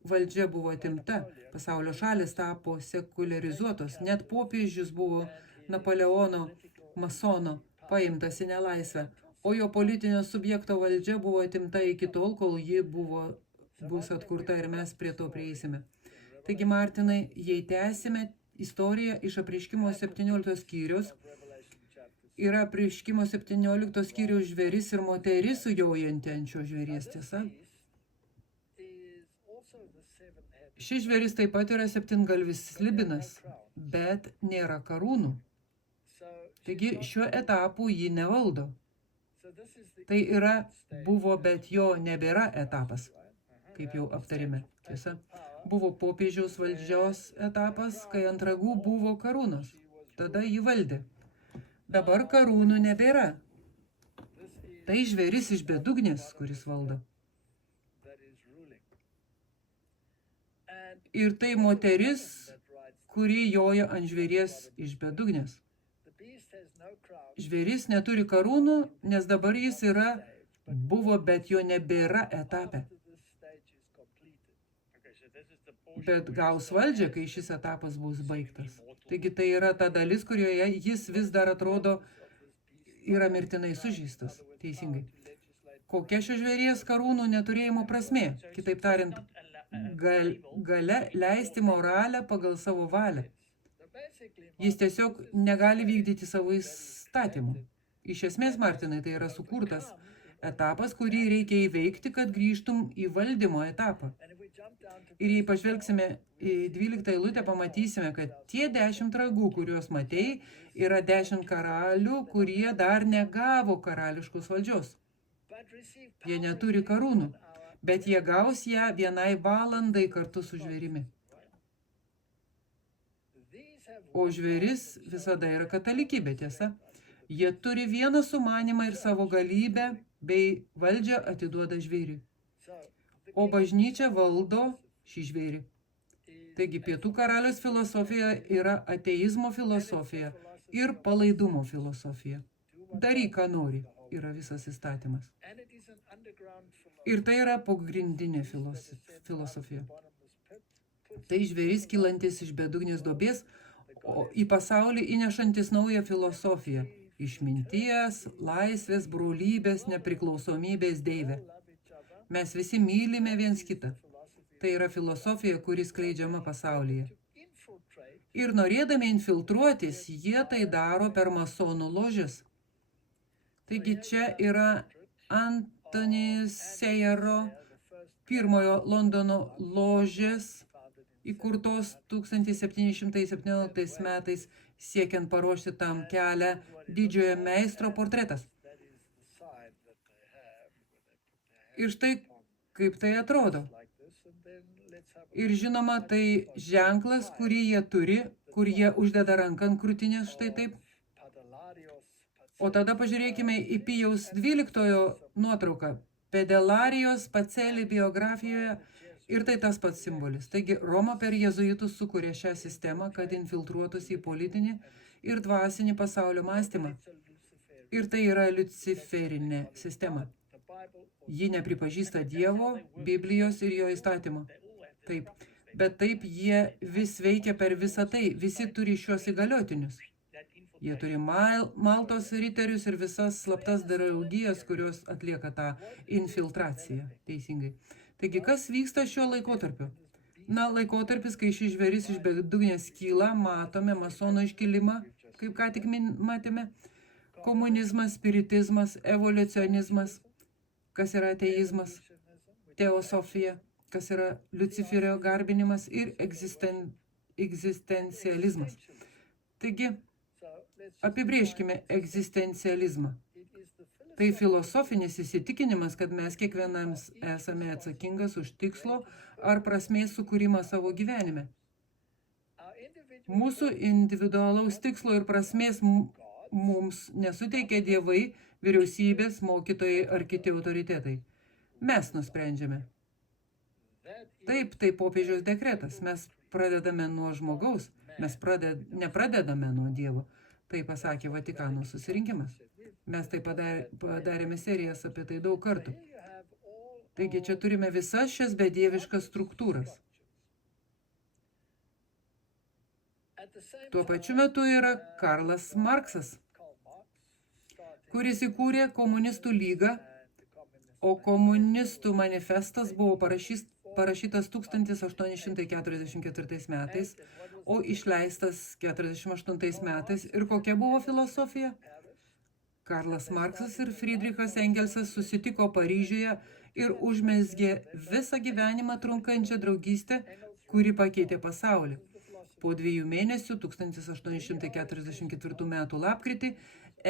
valdžia buvo atimta, pasaulio šalis tapo sekuliarizuotos, net popiežius buvo Napoleono masono paimtas į nelaisvę, o jo politinio subjekto valdžia buvo atimta iki tol, kol ji bus atkurta ir mes prie to prieisime. Taigi, Martinai, jei tęsime istoriją iš apreiškimo 17 skyrius, yra apreiškimo 17 skyriaus žvėris ir moteris sujaujanti ant šio žvėries, tiesa? Šis žvėris taip pat yra septyngalvis slibinas, bet nėra karūnų. Taigi šiuo etapu jį nevaldo. Tai yra buvo, bet jo nebėra etapas, kaip jau aptarėme, tiesa? Buvo popiežiaus valdžios etapas, kai ant ragų buvo karūnos. Tada jį valdė. Dabar karūnų nebėra. Tai žvėris iš bedugnės, kuris valdo. Ir tai moteris, kuri joja ant žvėries iš bedugnės. Žvėris neturi karūnų, nes dabar jis buvo, bet jo nebėra etape. Bet gaus valdžią, kai šis etapas bus baigtas. Taigi tai yra ta dalis, kurioje jis vis dar atrodo yra mirtinai sužeistas. Teisingai. Kokia šio žvėries karūnų neturėjimo prasmė? Kitaip tariant, galia leisti moralę pagal savo valią. Jis tiesiog negali vykdyti savo įstatymų. Iš esmės, Martinai, tai yra sukurtas etapas, kurį reikia įveikti, kad grįžtum į valdymo etapą. Ir jei pažvelgsime į 12 eilutę, pamatysime, kad tie 10 ragų, kuriuos matei, yra 10 karalių, kurie dar negavo karališkos valdžios. Jie neturi karūnų, bet jie gaus ją vienai valandai kartu su žvėrimi. O žvėris visada yra katalikybė, tiesa. Jie turi vieną sumanimą ir savo galybę bei valdžią atiduoda žvėriui. O bažnyčia valdo šį žvėrį. Taigi pietų karalius filosofija yra ateizmo filosofija ir palaidumo filosofija. Daryk, ką nori, yra visas įstatymas. Ir tai yra pagrindinė filosofija. Tai žvėris kylantis iš bedugnės duobės, o į pasaulį įnešantis naują filosofiją. Išminties, laisvės, brolybės, nepriklausomybės deivė. Mes visi mylime viens kitą. Tai yra filosofija, kuri skleidžiama pasaulyje. Ir norėdami infiltruotis, jie tai daro per masonų ložes. Taigi čia yra Anthony Sayero pirmojo Londono ložės, įkurtos 1717 metais, siekiant paruošti tam kelią didžiojo meistro portretas. Ir štai kaip tai atrodo. Ir žinoma, tai ženklas, kurį jie turi, kur jie uždeda ranką ant krūtinės, štai taip. O tada pažiūrėkime į Pijaus 12 nuotrauką. Pedelarijos Pacelli biografijoje ir tai tas pats simbolis. Taigi Roma per jėzuitus sukūrė šią sistemą, kad infiltruotųsi į politinį ir dvasinį pasaulio mąstymą. Ir tai yra luciferinė sistema. Ji nepripažįsta Dievo, Biblijos ir jo įstatymo. Taip. Bet taip jie vis veikia per visą tai. Visi turi šios įgaliotinius. Jie turi Maltos riterius ir visas slaptas draugijas, kurios atlieka tą infiltraciją. Teisingai. Taigi, kas vyksta šiuo laikotarpiu? Na, laikotarpis, kai šis žvėris iš bedugnės kyla, matome masono iškilimą, kaip ką tik matėme, komunizmas, spiritizmas, evoliucionizmas, kas yra ateizmas, teosofija, kas yra Liuciferio garbinimas ir egzistencializmas. Taigi, apibrėžkime egzistencializmą. Tai filosofinis įsitikinimas, kad mes kiekvienams esame atsakingas už tikslo ar prasmės sukūrimą savo gyvenime. Mūsų individualaus tikslo ir prasmės mums nesuteikia dievai, vyriausybės, mokytojai ar kiti autoritetai. Mes nusprendžiame. Taip, tai popiežiaus dekretas. Mes pradedame nuo žmogaus, mes nepradedame nuo Dievo. Tai pasakė Vatikano susirinkimas. Mes tai padarėme serijas apie tai daug kartų. Taigi čia turime visas šias bedieviškas struktūras. Tuo pačiu metu yra Karlas Marksas, kuris įkūrė komunistų lygą, o komunistų manifestas buvo parašytas 1844 metais, o išleistas 48 metais. Ir kokia buvo filosofija? Karlas Marksas ir Friedrichas Engelsas susitiko Paryžiuje ir užmezgė visą gyvenimą trunkančią draugystę, kuri pakeitė pasaulį. Po 2 mėnesių, 1844 metų lapkritį,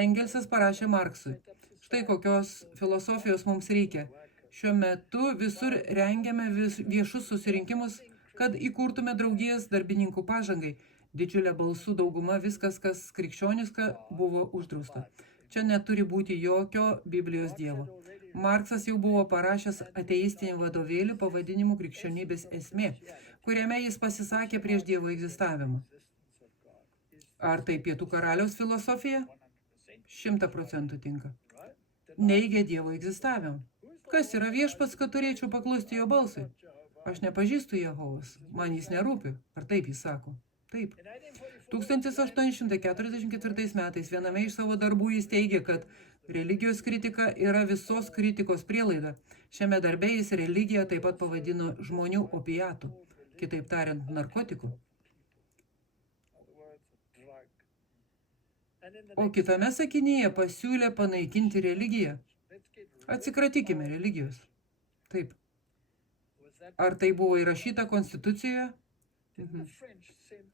Engelsas parašė Marksui. Štai kokios filosofijos mums reikia. Šiuo metu visur rengiame viešus susirinkimus, kad įkurtume draugijas darbininkų pažangai. Didžiulė balsų dauguma, viskas, kas krikščioniška, buvo uždrausta. Čia neturi būti jokio Biblijos dievo. Marksas jau buvo parašęs ateistinį vadovėlį pavadinimu Krikščionybės esmė, kuriame jis pasisakė prieš Dievo egzistavimą. Ar tai Pietų karaliaus filosofija? 100% tinka. Neigia Dievo egzistavimą. Kas yra viešpats, kad turėčiau paklusti jo balsui? Aš nepažįstu Jehovos, man jis nerūpi. Ar taip jis sako? Taip. 1844 metais viename iš savo darbų jis teigė, kad religijos kritika yra visos kritikos prielaida. Šiame darbe jis religiją taip pat pavadino žmonių opiatų, kitaip tariant, narkotikų. O kitame sakinyje pasiūlė panaikinti religiją. Atsikratykime religijos. Taip. Ar tai buvo įrašyta konstitucijoje?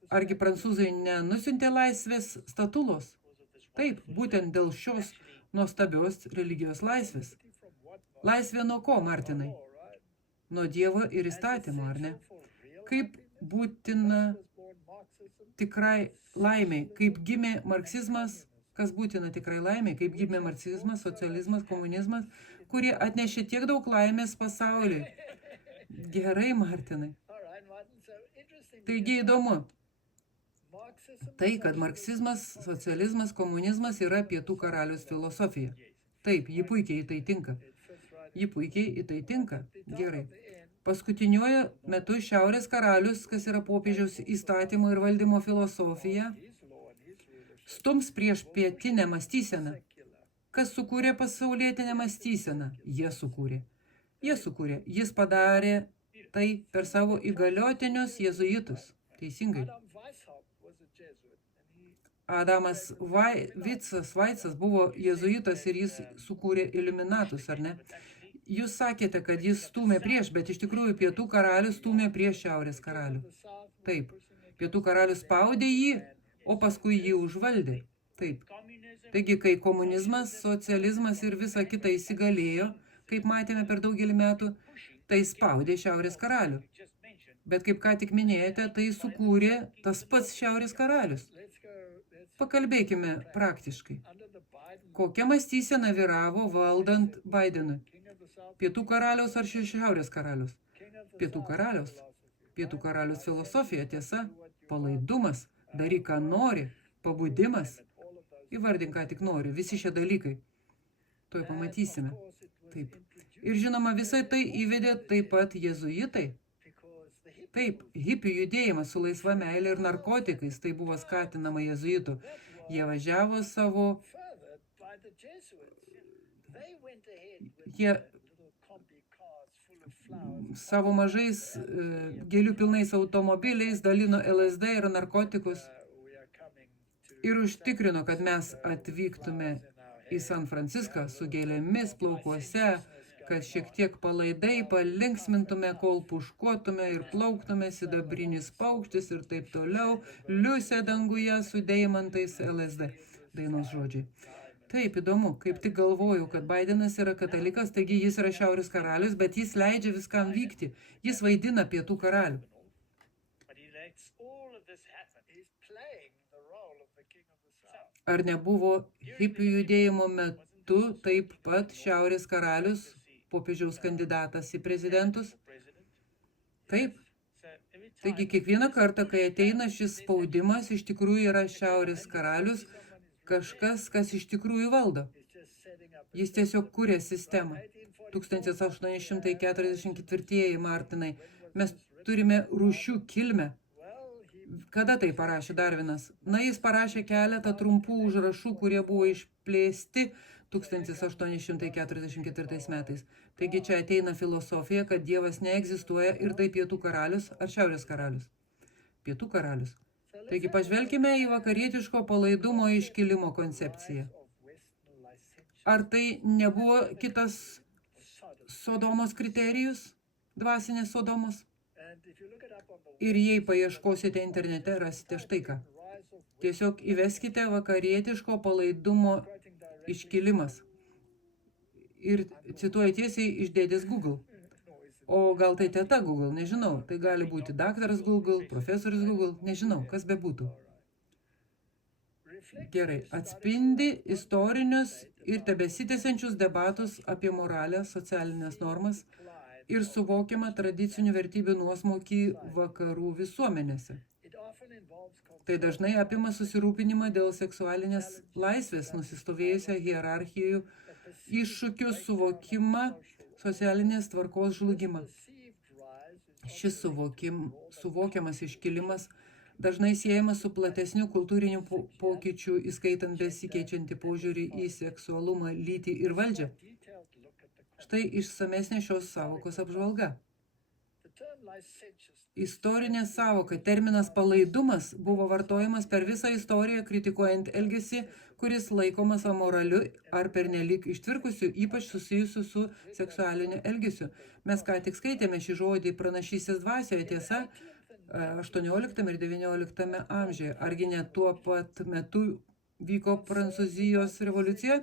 Argi prancūzai nenusiuntė laisvės statulos? Taip, būtent dėl šios nuostabios religijos laisvės. Laisvė nuo ko, Martinai? Nuo Dievo ir įstatymo, ar ne? Kaip būtina tikrai laimiai, kaip gimė marksizmas, kas būtina tikrai laimiai, kaip gimė marksizmas, socializmas, komunizmas, kurie atnešė tiek daug laimės pasauliui. Gerai, Martinai. Taigi įdomu. Tai, kad marksizmas, socializmas, komunizmas yra Pietų karaliaus filosofija. Taip, ji puikiai į tai tinka. Ji puikiai į tai tinka. Gerai. Paskutiniuoju metu Šiaurės karalius, kas yra popiežiaus įstatymo ir valdymo filosofija, stums prieš pietinę mąstyseną. Kas sukūrė pasaulietinę mąstyseną? Jie sukūrė. Jis padarė tai per savo įgaliotinius jėzuitus. Teisingai. Adamas Vaicas buvo jėzuitas ir jis sukūrė Illuminatus, ar ne? Jūs sakėte, kad jis stūmė prieš, bet iš tikrųjų pietų karalius stūmė prieš šiaurės karalių. Taip. Pietų karalius spaudė jį, o paskui jį užvaldė. Taip. Taigi, kai komunizmas, socializmas ir visa kita įsigalėjo, kaip matėme per daugelį metų, tai spaudė šiaurės karalių. Bet kaip ką tik minėjote, tai sukūrė tas pats šiaurės karalius. Pakalbėkime praktiškai. Kokia mąstysena vyravo valdant Bidenui? Pietų karaliaus ar šiaurės karalius? Pietų karaliaus. Pietų karalius filosofija, tiesa, palaidumas, daryk ką nori, pabudimas. Įvardink, ką tik nori, visi šie dalykai. Tuoj pamatysime. Taip. Ir žinoma, visai tai įvedė taip pat jėzuitai. Taip, hipių judėjimas su laisva meilė ir narkotikais, tai buvo skatinama jėzuitų. Jie važiavo savo mažais gėlių pilnais automobiliais dalino LSD ir narkotikus ir užtikrino, kad mes atvyktume į San Franciską su gėlėmis plaukuose, kad šiek tiek palaidai palinksmintume, kol puškuotume ir plauktume sidabrinis paukštis ir taip toliau, liusė danguje su deimantais LSD. Dainos žodžiai. Taip, įdomu, kaip tik galvoju, kad Bidenas yra katalikas, taigi jis yra šiaurės karalius, bet jis leidžia viskam vykti. Jis vaidina pietų karalių. Ar nebuvo hipių judėjimo metu taip pat šiaurės karalius, popiežiaus kandidatas į prezidentus? Taip. Taigi kiekvieną kartą, kai ateina šis spaudimas, iš tikrųjų yra šiaurės karalius, kažkas, kas iš tikrųjų valdo. Jis tiesiog kūrė sistemą. 1844 Martinai. Mes turime rūšių kilmę. Kada tai parašė Darvinas? Na, jis parašė keletą trumpų užrašų, kurie buvo išplėsti 1844 metais. Taigi čia ateina filosofija, kad Dievas neegzistuoja ir tai pietų karalius ar šiaurės karalius? Pietų karalius. Taigi pažvelkime į vakarietiško palaidumo iškilimo koncepciją. Ar tai nebuvo kitas Sodomos kriterijus, dvasinės Sodomos? Ir jei paieškosite internete, rasite štai ką. Tiesiog įveskite vakarietiško palaidumo iškilimas. Ir cituoju tiesiai iš dėdės Google. O gal tai teta Google, nežinau. Tai gali būti daktaras Google, profesorius Google, nežinau, kas bebūtų. Gerai, atspindi istorinius ir tebesitęsiančius debatus apie moralę, socialinės normas ir suvokiamą tradicinių vertybių nuosmukį vakarų visuomenėse. Tai dažnai apima susirūpinimą dėl seksualinės laisvės nusistovėjusią hierarchijų iššūkių suvokimą, socialinės tvarkos žlugimą. Šis suvokiamas iškilimas dažnai siejamas su platesniu kultūriniu pokyčiu, įskaitant besikeičiantį požiūrį į seksualumą, lytį ir valdžią. Štai išsamesnė šios savokos apžvalga. Istorinė savoka, terminas palaidumas buvo vartojamas per visą istoriją, kritikuojant elgesį, kuris laikomas amoraliu ar pernelyg ištvirkusiu, ypač susijusiu su seksualiniu elgesiu. Mes ką tik skaitėme šį žodį pranašystės dvasioje, tiesa, 18 ir 19 amžiuje. Argi ne tuo pat metu vyko Prancūzijos revoliucija?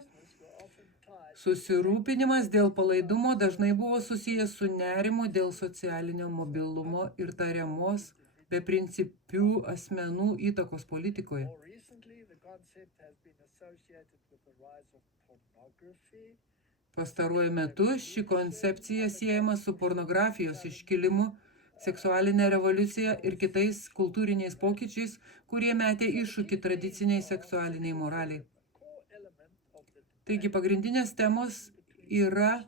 Susirūpinimas dėl palaidumo dažnai buvo susijęs su nerimu dėl socialinio mobilumo ir tariamos beprincipių asmenų įtakos politikoje. Pastaruoju metu ši koncepcija siejama su pornografijos iškilimu, seksualinė revoliucija ir kitais kultūriniais pokyčiais, kurie metė iššūkį tradiciniai seksualiniai moraliai. Taigi pagrindinės temos yra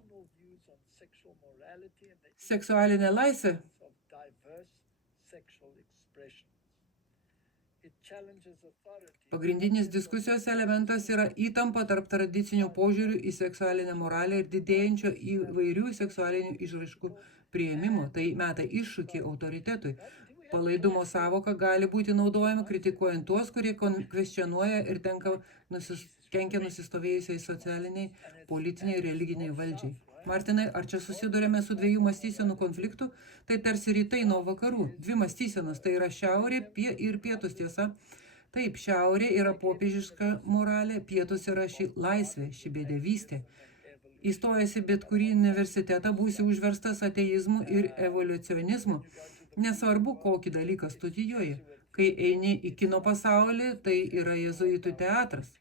Seksualinė laisvė pagrindinis diskusijos elementas yra įtampa tarp tradicinių požiūrių į seksualinę moralę ir didėjančio įvairių seksualinių išraiškų priėmimo. Tai meta iššūkį autoritetui. Palaidumo savoka gali būti naudojama kritikuojant tuos, kurie kvestionuoja ir kenkia nusistovėjusiai socialiniai, politiniai ir religiniai valdžiai. Martinai, ar čia susidurėme su dviejų mąstysenų konfliktų? Tai tarsi rytai nuo vakarų. Dvi mąstysenos, tai yra šiaurė ir pietus tiesa. Taip, šiaurė yra popiežiška moralė, pietus yra ši laisvė, ši bedevystė. Įstojęs į bet kurį universitetą būsi užverstas ateizmu ir evoliucionizmu. Nesvarbu, kokį dalyką studijuoji. Kai eini į kino pasaulį, tai yra jėzuitų teatras.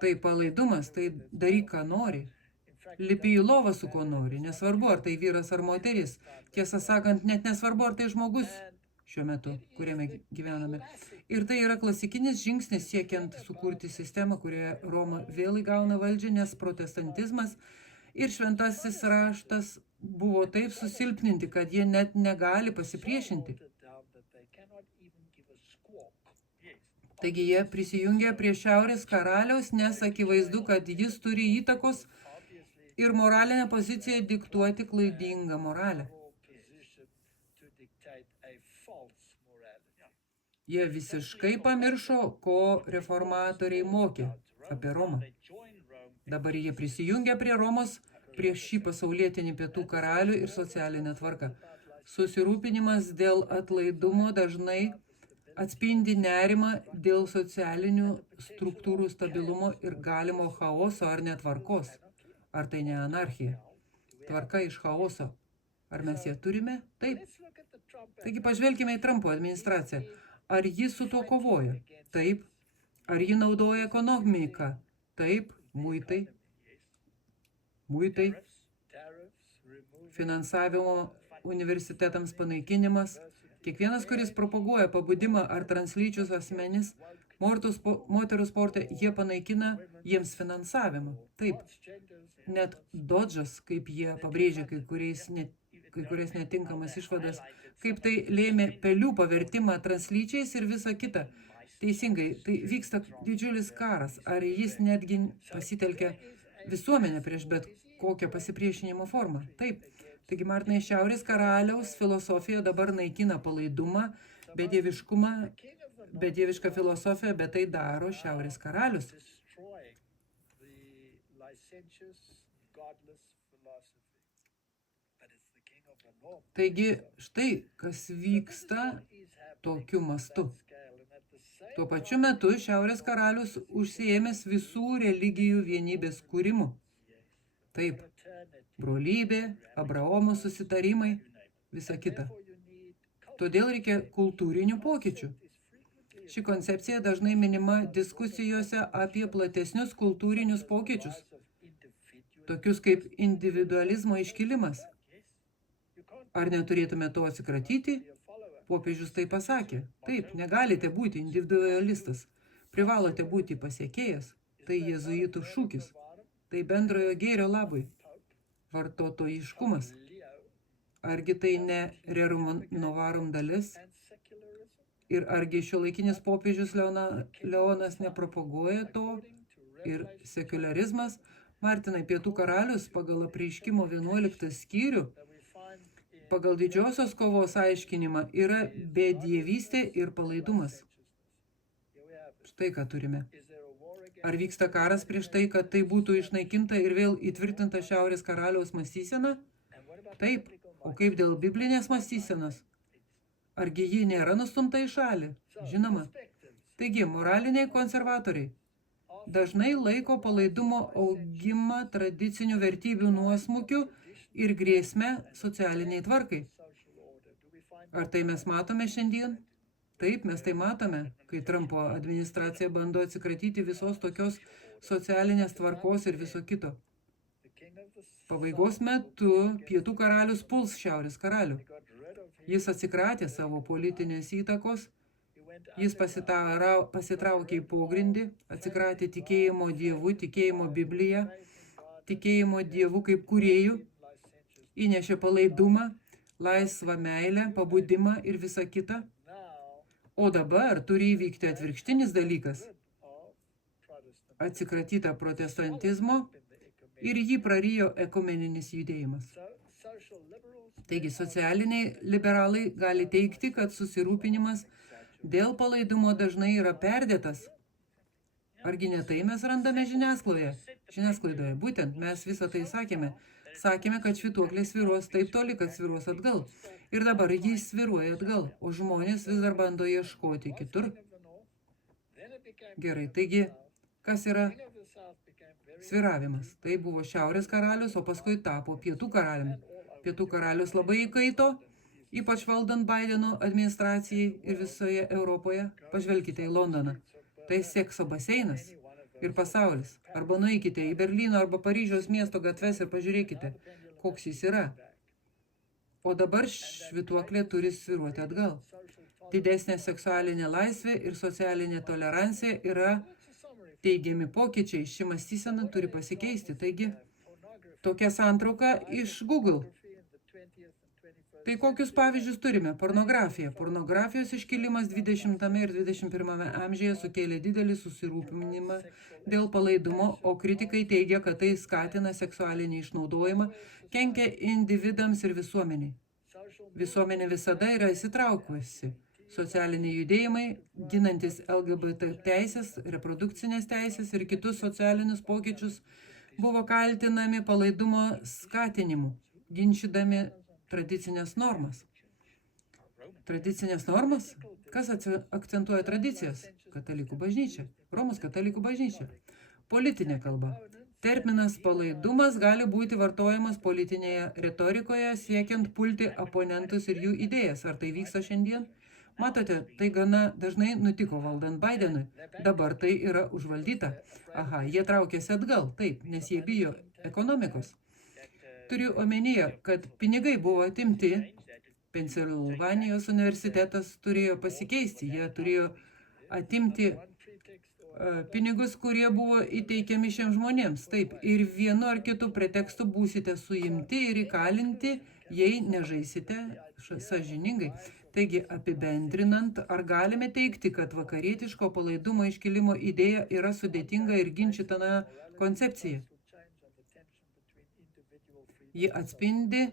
Tai palaidumas, tai daryk, ką nori. Lipi į lovą su kuo nori, nesvarbu, ar tai vyras ar moteris. Tiesą sakant, net nesvarbu, ar tai žmogus šiuo metu, kuriame gyvename. Ir tai yra klasikinis žingsnis siekiant sukurti sistemą, kurioje Roma vėl įgauna valdžią, nes protestantizmas ir šventasis raštas buvo taip susilpninti, kad jie net negali pasipriešinti. Taigi jie prisijungia prie šiaurės karaliaus, nes akivaizdu, kad jis turi įtakos ir moralinę poziciją diktuoti klaidingą moralę. Jie visiškai pamiršo, ko reformatoriai mokė apie Romą. Dabar jie prisijungia prie Romos prieš šį pasaulietinį pietų karalių ir socialinę tvarką. Susirūpinimas dėl atlaidumo dažnai atspindi nerimą dėl socialinių struktūrų stabilumo ir galimo chaoso ar netvarkos. Ar tai ne anarchija? Tvarka iš chaoso. Ar mes ją turime? Taip. Taigi pažvelkime į Trumpo administraciją. Ar ji su tuo kovoja? Taip. Ar ji naudoja ekonomiką? Taip. Muitai. Finansavimo universitetams panaikinimas. Kiekvienas, kuris propaguoja pabudimą ar translyčius asmenis, moterų sporte, jie panaikina jiems finansavimą. Taip. Net Dodžas, kaip jie pabrėžia kai kurias netinkamas išvadas, kaip tai lėmė pelių pavertimą translyčiais ir visa kita. Teisingai, tai vyksta didžiulis karas. Ar jis netgi pasitelkia visuomenę prieš bet kokią pasipriešinimo formą? Taip. Taigi, Martinai, šiaurės karaliaus filosofija dabar naikina palaidumą, bedievišką filosofiją, bet tai daro šiaurės karalius. Taigi, štai, kas vyksta tokiu mastu. Tuo pačiu metu šiaurės karalius užsiėmęs visų religijų vienybės kūrimu. Taip, brolybė, Abraomo susitarimai, visa kita. Todėl reikia kultūrinių pokyčių. Ši koncepcija dažnai minima diskusijose apie platesnius kultūrinius pokyčius, tokius kaip individualizmo iškilimas. Ar neturėtume to atsikratyti? Popiežius tai pasakė. Taip, negalite būti individualistas. Privalote būti pasiekėjas. Tai jėzuitų šūkis. Tai bendrojo gėrio labui. Vartotojiškumas. Argi tai ne rerum novarum dalis? Ir argi šiuolaikinis popiežius Leonas nepropaguoja to? Ir sekularizmas? Martinai, pietų karalius pagal apreiškimo 11 skyrių pagal didžiosios kovos aiškinimą yra bedievystė ir palaidumas. Štai ką turime. Ar vyksta karas prieš tai, kad tai būtų išnaikinta ir vėl įtvirtinta šiaurės karaliaus mąstysena? Taip. O kaip dėl biblinės mąstysenos? Argi ji nėra nustumta į šalį? Žinoma. Taigi, moraliniai konservatoriai dažnai laiko palaidumo augimą tradicinių vertybių nuosmukiu ir grėsmę socialiniai tvarkai. Ar tai mes matome šiandien? Taip, mes tai matome, kai Trumpo administracija bando atsikratyti visos tokios socialinės tvarkos ir viso kito. Pabaigos metu pietų karalius puls šiaurės karalių. Jis atsikratė savo politinės įtakos, jis pasitraukė į pogrindį, atsikratė tikėjimo Dievu, tikėjimo Biblija, tikėjimo Dievu kaip kūrėjų įnešė palaidumą, laisvą meilę, pabudimą ir visą kitą. O dabar turi įvykti atvirkštinis dalykas. Atsikratyta protestantizmo ir jį prarijo ekumeninis judėjimas. Taigi socialiniai liberalai gali teigti, kad susirūpinimas dėl palaidumo dažnai yra perdėtas. Argi ne tai mes randame žiniasklaidoje? Būtent mes visą tai sakėme. Sakėme, kad švytuoklė svyruos taip toli, kad svyruos atgal. Ir dabar jis svyruoja atgal, o žmonės vis dar bando ieškoti kitur. Gerai, taigi, kas yra sviravimas? Tai buvo šiaurės karalius, o paskui tapo pietų karaliumi. Pietų karalius labai įkaito, ypač valdant Baideno administracijai ir visoje Europoje. Pažvelkite į Londoną. Tai sekso baseinas ir pasaulis. Arba nueikite į Berlyno arba Paryžiaus miesto gatves ir pažiūrėkite, koks jis yra. O dabar švytuoklė turi sviruoti atgal. Didesnė seksualinė laisvė ir socialinė tolerancija yra teigiami pokyčiai. Ši mąstysena turi pasikeisti. Taigi, tokia santrauka iš Google. Tai kokius pavyzdžius turime? Pornografija. Pornografijos iškilimas 20 ir 21 amžiuje sukėlė didelį susirūpinimą dėl palaidumo, o kritikai teigia, kad tai skatina seksualinį išnaudojimą, kenkia individams ir visuomeniai. Visuomenė visada yra įsitraukusi. Socialiniai judėjimai, ginantis LGBT teisės, reprodukcinės teisės ir kitus socialinius pokyčius, buvo kaltinami palaidumo skatinimu, ginčydami tradicinės normas. Tradicinės normas? Kas akcentuoja tradicijas? Katalikų bažnyčia. Romos katalikų bažnyčia. Politinė kalba. Terminas palaidumas gali būti vartojamas politinėje retorikoje, siekiant pulti oponentus ir jų idėjas. Ar tai vyksta šiandien? Matote, tai gana dažnai nutiko valdant Baidenui. Dabar tai yra užvaldyta. Aha, jie traukėsi atgal, taip, nes jie bijo ekonomikos. Turiu omenyje, kad pinigai buvo atimti. Pensilvanijos universitetas turėjo pasikeisti. Jie turėjo atimti pinigus, kurie buvo įteikiami šiems žmonėms. Taip, ir vienu ar kitu pretekstu būsite suimti ir įkalinti, jei nežaisite sąžiningai. Taigi, apibendrinant, ar galime teigti, kad vakarietiško palaidumo iškilimo idėja yra sudėtinga ir ginčytina koncepcija? Ji atspindi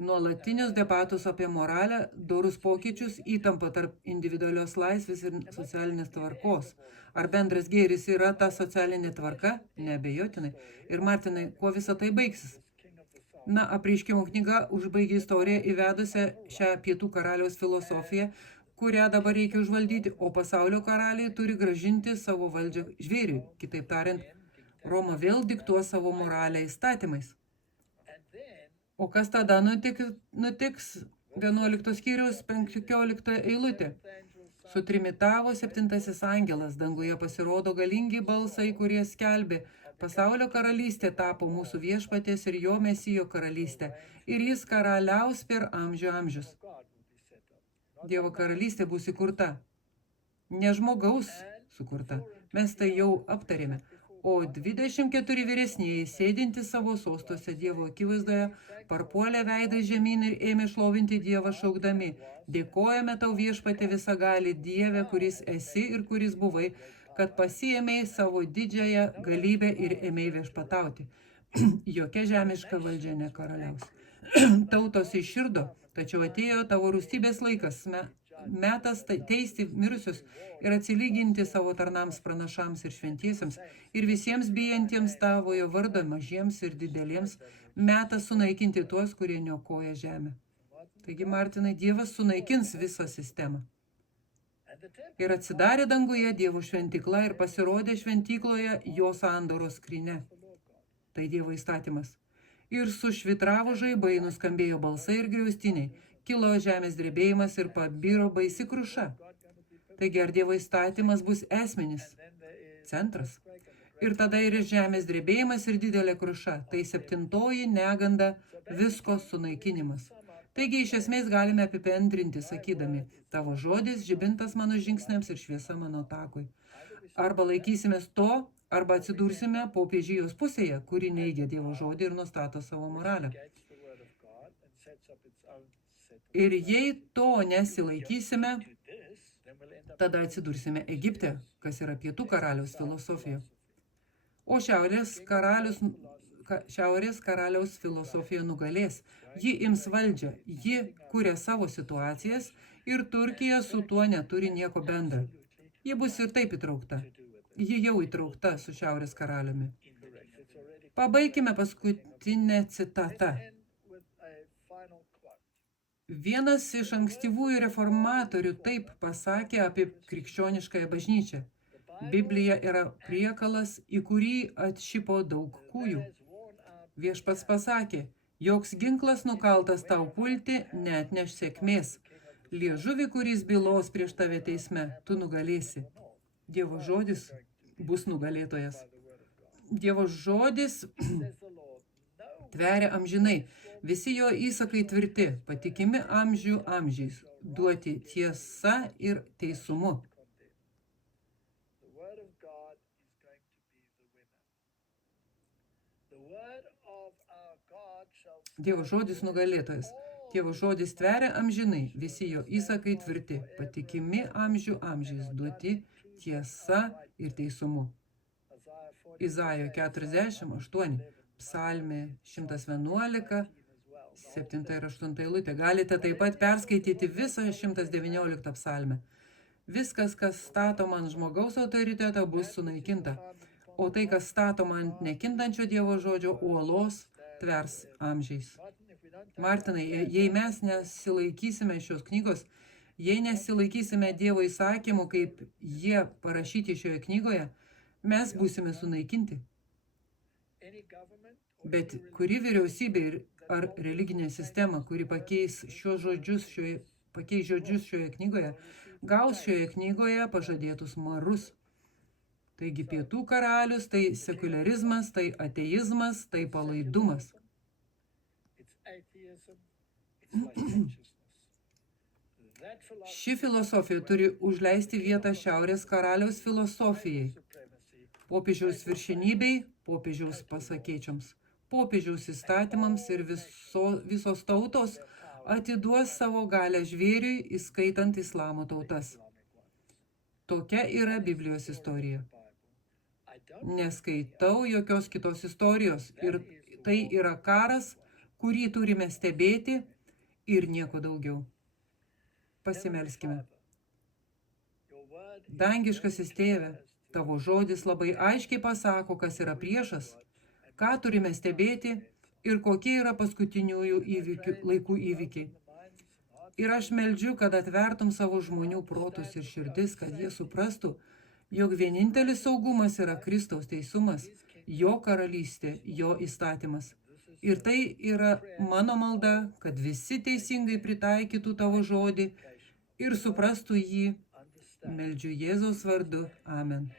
nuolatinius debatus apie moralę, dorus pokyčius, įtampą tarp individualios laisvės ir socialinės tvarkos. Ar bendras gėris yra ta socialinė tvarka? Neabejotinai. Ir Martinai, kuo visą tai baigsis? Na, apreiškimo knyga užbaigė istoriją įvedusią šią pietų karaliaus filosofiją, kurią dabar reikia užvaldyti, o pasaulio karaliai turi grąžinti savo valdžią žvėriui. Kitaip tariant, Roma vėl diktuos savo moralę įstatymais. O kas tada nutiks? 11 skyriaus 15 eilutė. Sutrimitavo 7 angelas, danguje pasirodo galingi balsai, kurie skelbė: pasaulio karalystė tapo mūsų viešpaties ir jo mesijo karalystė, ir jis karaliaus per amžius. Dievo karalystė bus įkurta. Ne žmogaus sukurta. Mes tai jau aptarėme. O 24 vyresnieji, sėdinti savo sostuose Dievo akivaizdoje, parpuolė veidą žemyn ir ėmė šlovinti Dievą šaukdami: dėkojame tau viešpatie visagali Dieve, kuris esi ir kuris buvai, kad pasiėmei savo didžiąją galybę ir ėmei viešpatauti. Jokia žemiška valdžia nekaraliaus. Tautos iširdo, tačiau atėjo tavo rūstybės laikas, metas teisti mirusius ir atsilyginti savo tarnams, pranašams ir šventiesiems ir visiems bijantiems tavojo vardo, mažiems ir dideliems, metas sunaikinti tuos, kurie niokoja žemę. Taigi, Martinai, Dievas sunaikins visą sistemą. Ir atsidarė danguje Dievo šventykla ir pasirodė šventykloje jo sandoros skrynia. Tai Dievo įstatymas. Ir sušvitravo žaibai, nuskambėjo balsai ir griaustiniai. Kilo žemės drebėjimas ir pabiro baisi kruša. Taigi, ar Dievo įstatymas bus esminis? Centras. Ir tada ir žemės drebėjimas ir didelė kruša. Tai 7 neganda, visko sunaikinimas. Taigi, iš esmės galime apibendrinti, sakydami: tavo žodis, žibintas mano žingsniams ir šviesa mano takui. Arba laikysimės to, arba atsidursime popiežijos pusėje, kuri neigia Dievo žodį ir nustato savo moralę. Ir jei to nesilaikysime, tada atsidursime Egipte, kas yra pietų karaliaus filosofija. O šiaurės karaliaus filosofija nugalės. Ji ims valdžią, ji kuria savo situacijas ir Turkija su tuo neturi nieko bendra. Ji bus ir taip įtraukta. Ji jau įtraukta su šiaurės karaliumi. Pabaikime paskutinę citatą. Vienas iš ankstyvųjų reformatorių taip pasakė apie krikščioniškąją bažnyčią. Biblija yra priekalas, į kurį atšipo daug kūjų. Viešpats pasakė, joks ginklas nukaltas tau pulti neatneš sėkmės. Liežuvį, kuris bylos prieš tave teisme, tu nugalėsi. Dievo žodis bus nugalėtojas. Dievo žodis tveria amžinai. Visi jo įsakai tvirti, patikimi amžių amžiais, duoti tiesa ir teisumu. Dievo žodis nugalėtojas. Dievo žodis tveria amžinai, visi jo įsakai tvirti, patikimi amžių amžiais, duoti tiesa ir teisumu. Izaijo 48, Psalmė 111, 7 ir 8 eilutė. Galite taip pat perskaityti visą 119 psalmę. Viskas, kas statoma ant žmogaus autoriteto, bus sunaikinta. O tai, kas statoma ant nekintančio Dievo žodžio uolos, tvers amžiais. Martinai, jei mes nesilaikysime šios knygos, jei nesilaikysime Dievo įsakymų, kaip jie parašyti šioje knygoje, mes būsime sunaikinti. Bet kuri vyriausybė ar religinė sistema, kuri pakeis žodžius šioje knygoje, gaus šioje knygoje pažadėtus marus. Taigi pietų karalius, tai sekularizmas, tai ateizmas, tai palaidumas. Ši filosofija turi užleisti vietą šiaurės karaliaus filosofijai, popiežiaus viršenybei, popiežiaus pasakėčiams. Popiežiaus įstatymams ir visos tautos atiduos savo galią žvėriui, įskaitant islamo tautas. Tokia yra Biblijos istorija. Neskaitau jokios kitos istorijos ir tai yra karas, kurį turime stebėti ir nieko daugiau. Pasimelskime. Dangiškasis Tėve, tavo žodis labai aiškiai pasako, kas yra priešas, ką turime stebėti ir kokie yra paskutiniųjų laikų įvykiai. Ir aš meldžiu, kad atvertum savo žmonių protus ir širdis, kad jie suprastų, jog vienintelis saugumas yra Kristaus teisumas, jo karalystė, jo įstatymas. Ir tai yra mano malda, kad visi teisingai pritaikytų tavo žodį ir suprastų jį. Meldžiu Jėzaus vardu. Amen.